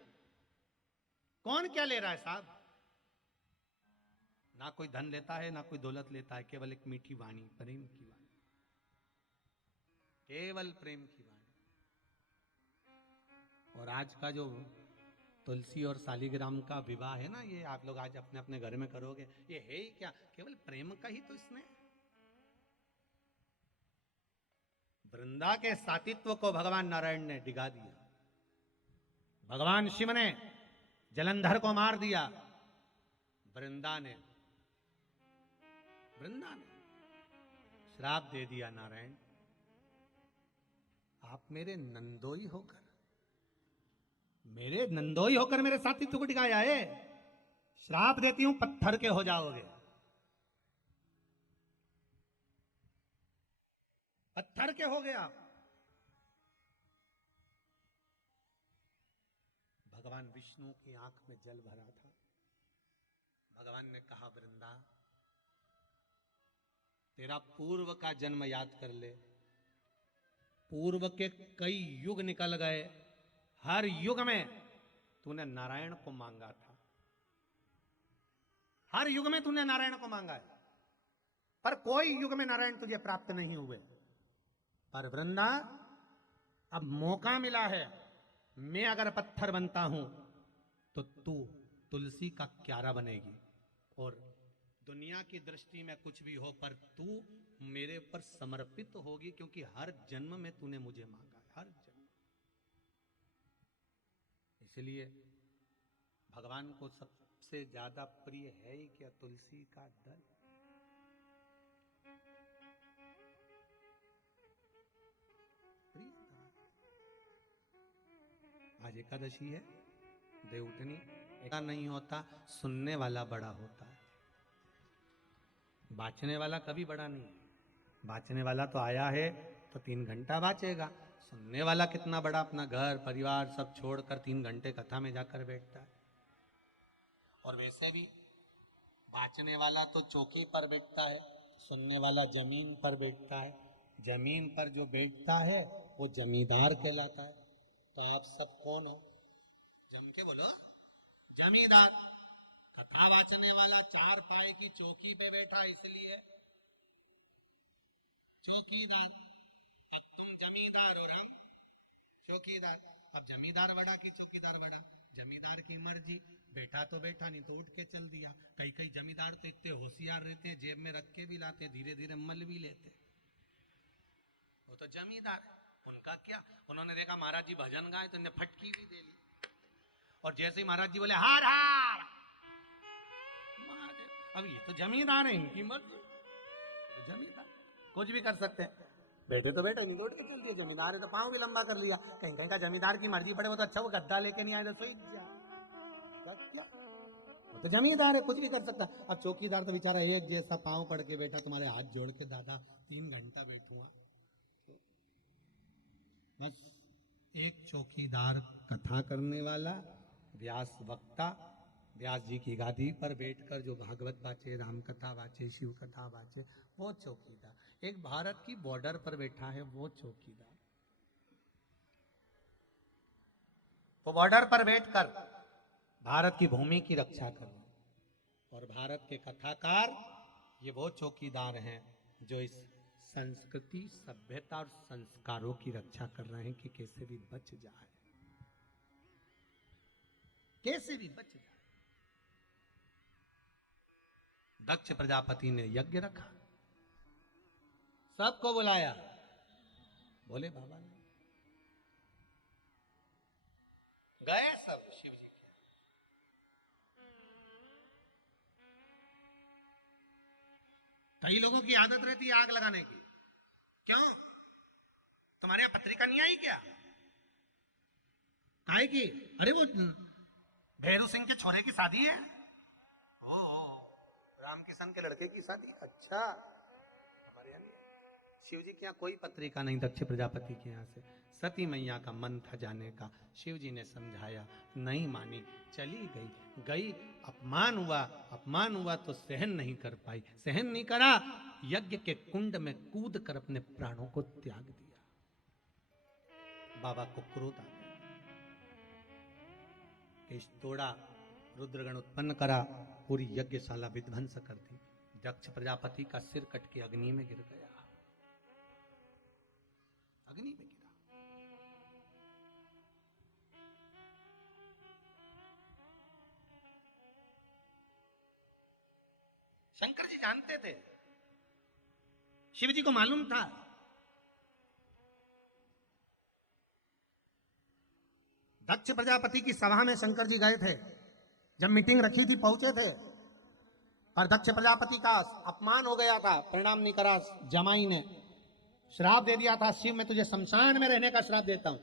कौन क्या ले रहा है साहब, ना कोई धन लेता है ना कोई दौलत लेता है, केवल एक मीठी वाणी, प्रेम की वाणी, केवल प्रेम की वाणी। और आज का जो तुलसी और सालिग्राम का विवाह है ना, ये आप लोग आज अपने अपने घर में करोगे, ये है ही क्या, केवल प्रेम का ही तो इसमें। वृंदा के सातित्व को भगवान नारायण ने डिगा दिया, भगवान शिव ने जलंधर को मार दिया, वृंदा ने श्राप दे दिया, नारायण आप मेरे नंदोई होकर मेरे सातित्व को डिगाया है, श्राप देती हूं पत्थर के हो जाओगे, पत्थर के हो गया। भगवान विष्णु की आंख में जल भरा था। भगवान ने कहा, वृंदा तेरा पूर्व का जन्म याद कर ले, पूर्व के कई युग निकल गए, हर युग में तूने नारायण को मांगा था, हर युग में तूने नारायण को मांगा है, पर कोई युग में नारायण तुझे प्राप्त नहीं हुए। पर वृंदा अब मौका मिला है, मैं अगर पत्थर बनता हूं तो तू तुलसी का क्यारा बनेगी, और दुनिया की दृष्टि में कुछ भी हो पर तू मेरे पर समर्पित होगी, क्योंकि हर जन्म में तूने मुझे मांगा है, हर जन्म। इसलिए भगवान को सबसे ज्यादा प्रिय है ही क्या, तुलसी का दल। आज एकादशी है, देवउठनी, ऐसा नहीं होता, सुनने वाला बड़ा होता है, बाँचने वाला कभी बड़ा नहीं। बाँचने वाला तो आया है तो 3 घंटा बाँचेगा, सुनने वाला कितना बड़ा, अपना घर परिवार सब छोड़कर 3 घंटे कथा में जाकर बैठता है। और वैसे भी बाँचने वाला तो चौकी पर बैठता है, सुनने वाला जमीन पर बैठता है। जमीन पर जो बैठता है वो जमींदार कहलाता है। तो आप सब कौन हो, जम के बोलो, जमींदार। कथा वाचने वाला 4 पाए की चौकी पे बैठा इसलिए चौकीदार। अब तुम जमींदार और हम चौकीदार। अब जमींदार बड़ा कि चौकीदार बड़ा, जमींदार की मर्जी, बैठा तो बैठा, नहीं तो उठ के चल दिया। कई कई जमींदार तो इतने होशियार रहते हैं, जेब में रख के भी लाते, धीरे धीरे मल भी लेते, वो तो जमींदार। उनका क्या, उन्होंने देखा महाराज जी भजन गाए तो इन्हें फटकी भी दे ली। और जैसे ही महाराज जी बोले हार हार, महादेव अब ये तो जमींदार है, इनकी मर्जी, तो जमींदार कुछ भी कर सकते हैं। बैठे तो बैठे, नहीं तो उठ के चल दिए। जमींदार है तो पाँव भी लंबा कर लिया। कहीं कहीं का जमींदार की मर्जी पड़े वो तो अच्छा, वो गद्दा लेके नहीं आए रसोई क्या, वो तो जमींदार है, कुछ भी कर सकता। अब चौकीदार तो बेचारा एक जैसा पाँव पड़ के बैठा, तुम्हारे हाथ जोड़ के दादा 3 घंटा बैठूंगा। बस एक चौकीदार कथा करने वाला, व्यास वक्ता, व्यास जी की गादी पर बैठकर जो भागवत वाचे, राम कथा वाचे, शिव कथा वाचे, वो चौकीदार। एक भारत की बॉर्डर पर बैठा है वो चौकीदार, वो बॉर्डर पर बैठकर भारत की भूमि की रक्षा कर रहे हैं। और भारत के कथाकार ये वो चौकीदार हैं जो इस संस्कृति, सभ्यता और संस्कारों की रक्षा कर रहे हैं कि कैसे भी बच जाए, कैसे भी बच जाए। दक्ष प्रजापति ने यज्ञ रखा, सबको बुलाया, बोले बाबा ने गए सब शिव जी के। कई लोगों की आदत रहती है आग लगाने की। क्यों? तुम्हारे यहां पत्रिका नहीं आई क्या? काहे की? अरे वो भैरू सिंह के छोरे की शादी है। ओ राम किशन के लड़के की शादी। अच्छा, हमारे यहाँ नहीं है। शिव जी के यहाँ कोई पत्रिका नहीं, दक्ष प्रजापति के यहाँ से। सती मैया का मन था जाने का, शिव जी ने समझाया, नहीं मानी, चली गई। अपमान हुआ तो सहन नहीं कर पाई, सहन नहीं करा, यज्ञ के कुंड में कूद कर अपने प्राणों को त्याग दिया। बाबा को क्रोध आ गया, केश तोड़ा, रुद्रगण उत्पन्न करा, पूरी यज्ञशाला विध्वंस कर दी। दक्ष प्रजापति का सिर कट के अग्नि में गिर गया, अग्नि में गिरा। शंकर जी जानते थे, शिव जी को मालूम था। दक्ष प्रजापति की सभा में शंकर जी गए थे, जब मीटिंग रखी थी पहुंचे थे, और दक्ष प्रजापति का अपमान हो गया था, परिणाम नहीं करा। जमाई ने श्राप दे दिया था, शिव मैं तुझे शमशान में रहने का श्राप देता हूं।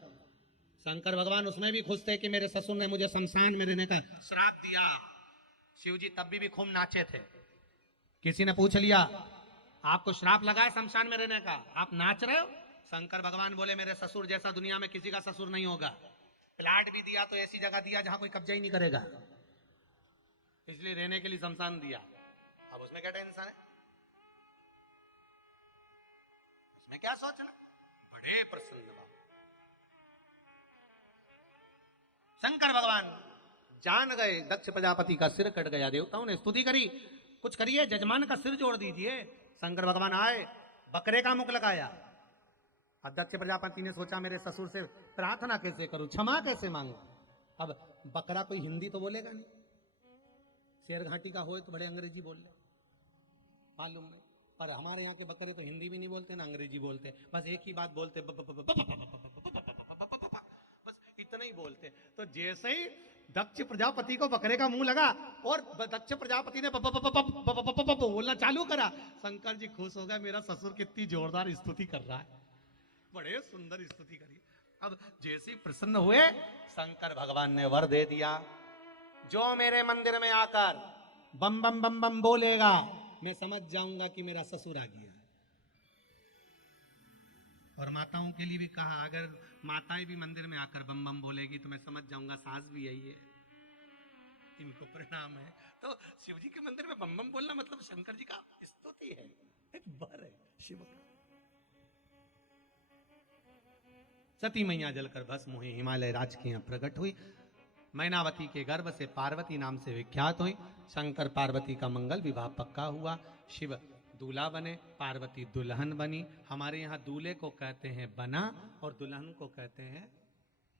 शंकर भगवान उसमें भी खुश थे कि मेरे ससुर ने मुझे शमशान में रहने का श्राप दिया। शिव जी तब भी खूब नाचे थे। किसी ने पूछ लिया, आपको श्राप लगा है शमशान में रहने का, आप नाच रहे हो? शंकर भगवान बोले, मेरे ससुर जैसा दुनिया में किसी का ससुर नहीं होगा। प्लाट भी दिया तो ऐसी जगह दिया जहां कोई कब्जा ही नहीं करेगा, इसलिए रहने के लिए शमशान दिया। अब उसमें क्या टेंशन है, उसमें क्या सोचना। बड़े प्रसन्न बाबा शंकर भगवान जान गए, दक्ष प्रजापति का सिर कट गया। देवताओं ने स्तुति करी, कुछ करिए, जजमान का सिर जोड़ दीजिए। शंकर भगवान आए, बकरे का मुख लगाया। दक्ष प्रजापति ने सोचा, मेरे ससुर से प्रार्थना कैसे करूं, क्षमा कैसे मांगू। अब बकरा कोई हिंदी तो बोलेगा नहीं, शेर घाटी का हो तो बड़े अंग्रेजी बोल ले, मालूम नहीं। पर हमारे यहाँ के बकरे तो हिंदी भी नहीं बोलते ना अंग्रेजी बोलते, बस एक ही बात बोलते, बस इतना ही बोलते। तो जैसे ही दक्ष प्रजापति को बकरे का मुंह लगा और दक्ष प्रजापति ने बोलना चालू करा, शंकर जी खुश हो गए, मेरा ससुर कितनी जोरदार स्तुति कर रहा है, बड़े सुंदर स्तुति करी। अब जैसे ही प्रसन्न हुए, शंकर भगवान ने वर दे दिया, जो मेरे मंदिर में आकर बम बम बम बम बोलेगा, मैं समझ जाऊंगा कि मेरा ससुर आ गया। और माताओं के लिए भी कहा, अगर माताएं भी मंदिर में आकर बम बम बोलेगी तो मैं समझ जाऊंगा सास भी यही है, इनको परिणाम है। तो शिव जी के मंदिर में बम बम बोलना मतलब शंकर जी का स्तुति है, एक वर है शिव का। सती मैया जलकर भस्म हुई, हिमालय राज के यहाँ प्रकट हुई, मैनावती के गर्भ से पार्वती नाम से विख्यात हुई। शंकर पार्वती का मंगल विवाह पक्का हुआ, शिव दूल्हा बने, पार्वती दुल्हन बनी। हमारे यहाँ दूल्हे को कहते हैं बना और दुल्हन को कहते हैं,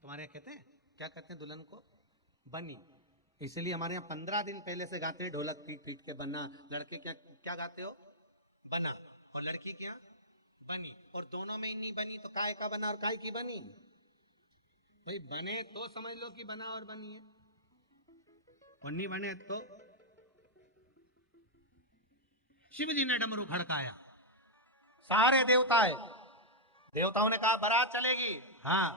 तुम्हारे यहाँ कहते हैं क्या कहते हैं दुल्हन को? बनी। इसलिए हमारे यहाँ 15 दिन पहले से गाते हैं ढोलक पीट पीट के बना। लड़के क्या क्या गाते हो? बना। और लड़की क्या? बनी। और दोनों में ही नहीं बनी तो काय का बना और काय की बनी? भाई बने तो समझ लो कि बना और बनी है, और नहीं बने तो शिव जी ने डमरू खड़काया, सारे देवता आए। देवताओं ने कहा बारात चलेगी, हाँ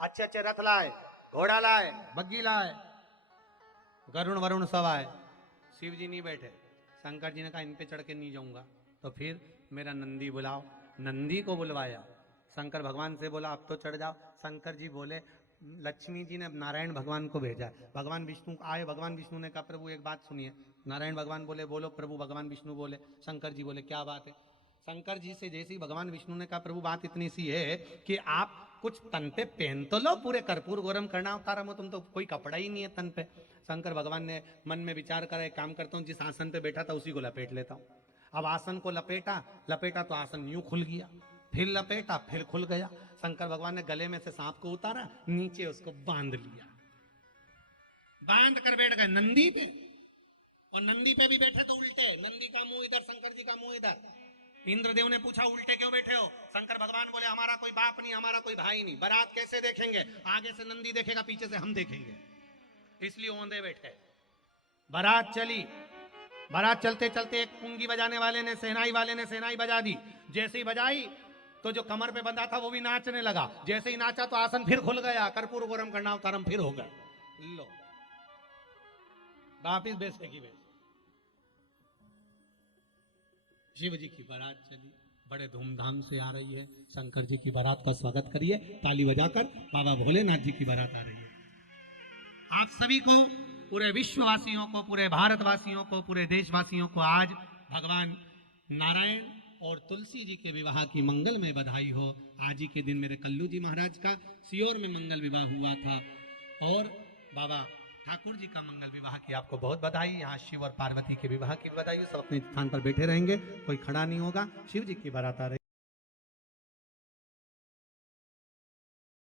अच्छे अच्छे रथ लाए, घोड़ा लाए, बग्गी लाए, गरुण वरुण सब आए। शिव जी नहीं बैठे। शंकर जी ने कहा इन पे चढ़ के नहीं जाऊंगा, तो फिर मेरा नंदी बुलाओ। नंदी को बुलवाया। शंकर भगवान से बोला अब तो चढ़ जाओ। शंकर जी बोले, लक्ष्मी जी ने नारायण भगवान को भेजा। भगवान विष्णु आए। भगवान विष्णु ने कहा प्रभु एक बात सुनिए। नारायण भगवान बोले बोलो प्रभु। भगवान विष्णु बोले, शंकर जी बोले क्या बात है। शंकर जी से जैसे ही भगवान विष्णु ने कहा प्रभु बात इतनी सी है कि आप कुछ तन पे पहन तो लो, पूरे कर्पूर गौरम करना अवतारम हो, तुम तो कोई कपड़ा ही नहीं है तन पे। शंकर भगवान ने मन में विचार करा, एक काम करता हूँ जिस आसन पे बैठा था उसी को लपेट लेता हूँ। अब आसन को लपेटा तो आसन यूं खुल गया, फिर लपेटा फिर खुल गया। शंकर भगवान ने गले में से सांप को उतारा, नीचे उसको बांध लिया, बांध कर बैठ गए नंदी पे। और नंदी पे भी बैठा तो उल्टे, नंदी का मुंह इधर, शंकर जी का मुंह इधर। इंद्रदेव ने पूछा उल्टे क्यों बैठे हो। शंकर भगवान बोले हमारा कोई बाप नहीं, हमारा कोई भाई नहीं, बारात कैसे देखेंगे, आगे से नंदी देखेगा पीछे से हम देखेंगे, इसलिए औंधे बैठे। बारात चली। बारात चलते चलते एक पुंगी बजाने वाले ने, सेनाई वाले ने सेनाई बजा दी। जैसे ही बजाई तो जो कमर पे बंधा था वो भी नाचने लगा। जैसे ही नाचा तो आसन फिर खुल गया, कर्पूर गौरम करना अवतारम फिर हो गया। लो वापिस बैसे की बैसे। शिव जी की बारात चली, बड़े धूमधाम से आ रही है। शंकर जी की बारात का स्वागत करिए ताली बजाकर। बाबा भोलेनाथ जी की बारात आ रही है। आप सभी को, पूरे विश्ववासियों को, पूरे भारतवासियों को, पूरे देशवासियों को आज भगवान नारायण और तुलसी जी के विवाह की मंगल में बधाई हो। आज ही के दिन मेरे कल्लू जी महाराज का सीहोर में मंगल विवाह हुआ था और बाबा ठाकुर जी का मंगल विवाह की आपको बहुत बधाई। यहाँ शिव और पार्वती के विवाह की बधाई। सब अपने स्थान पर बैठे रहेंगे, कोई खड़ा नहीं होगा। शिव जी की बारात आ रही।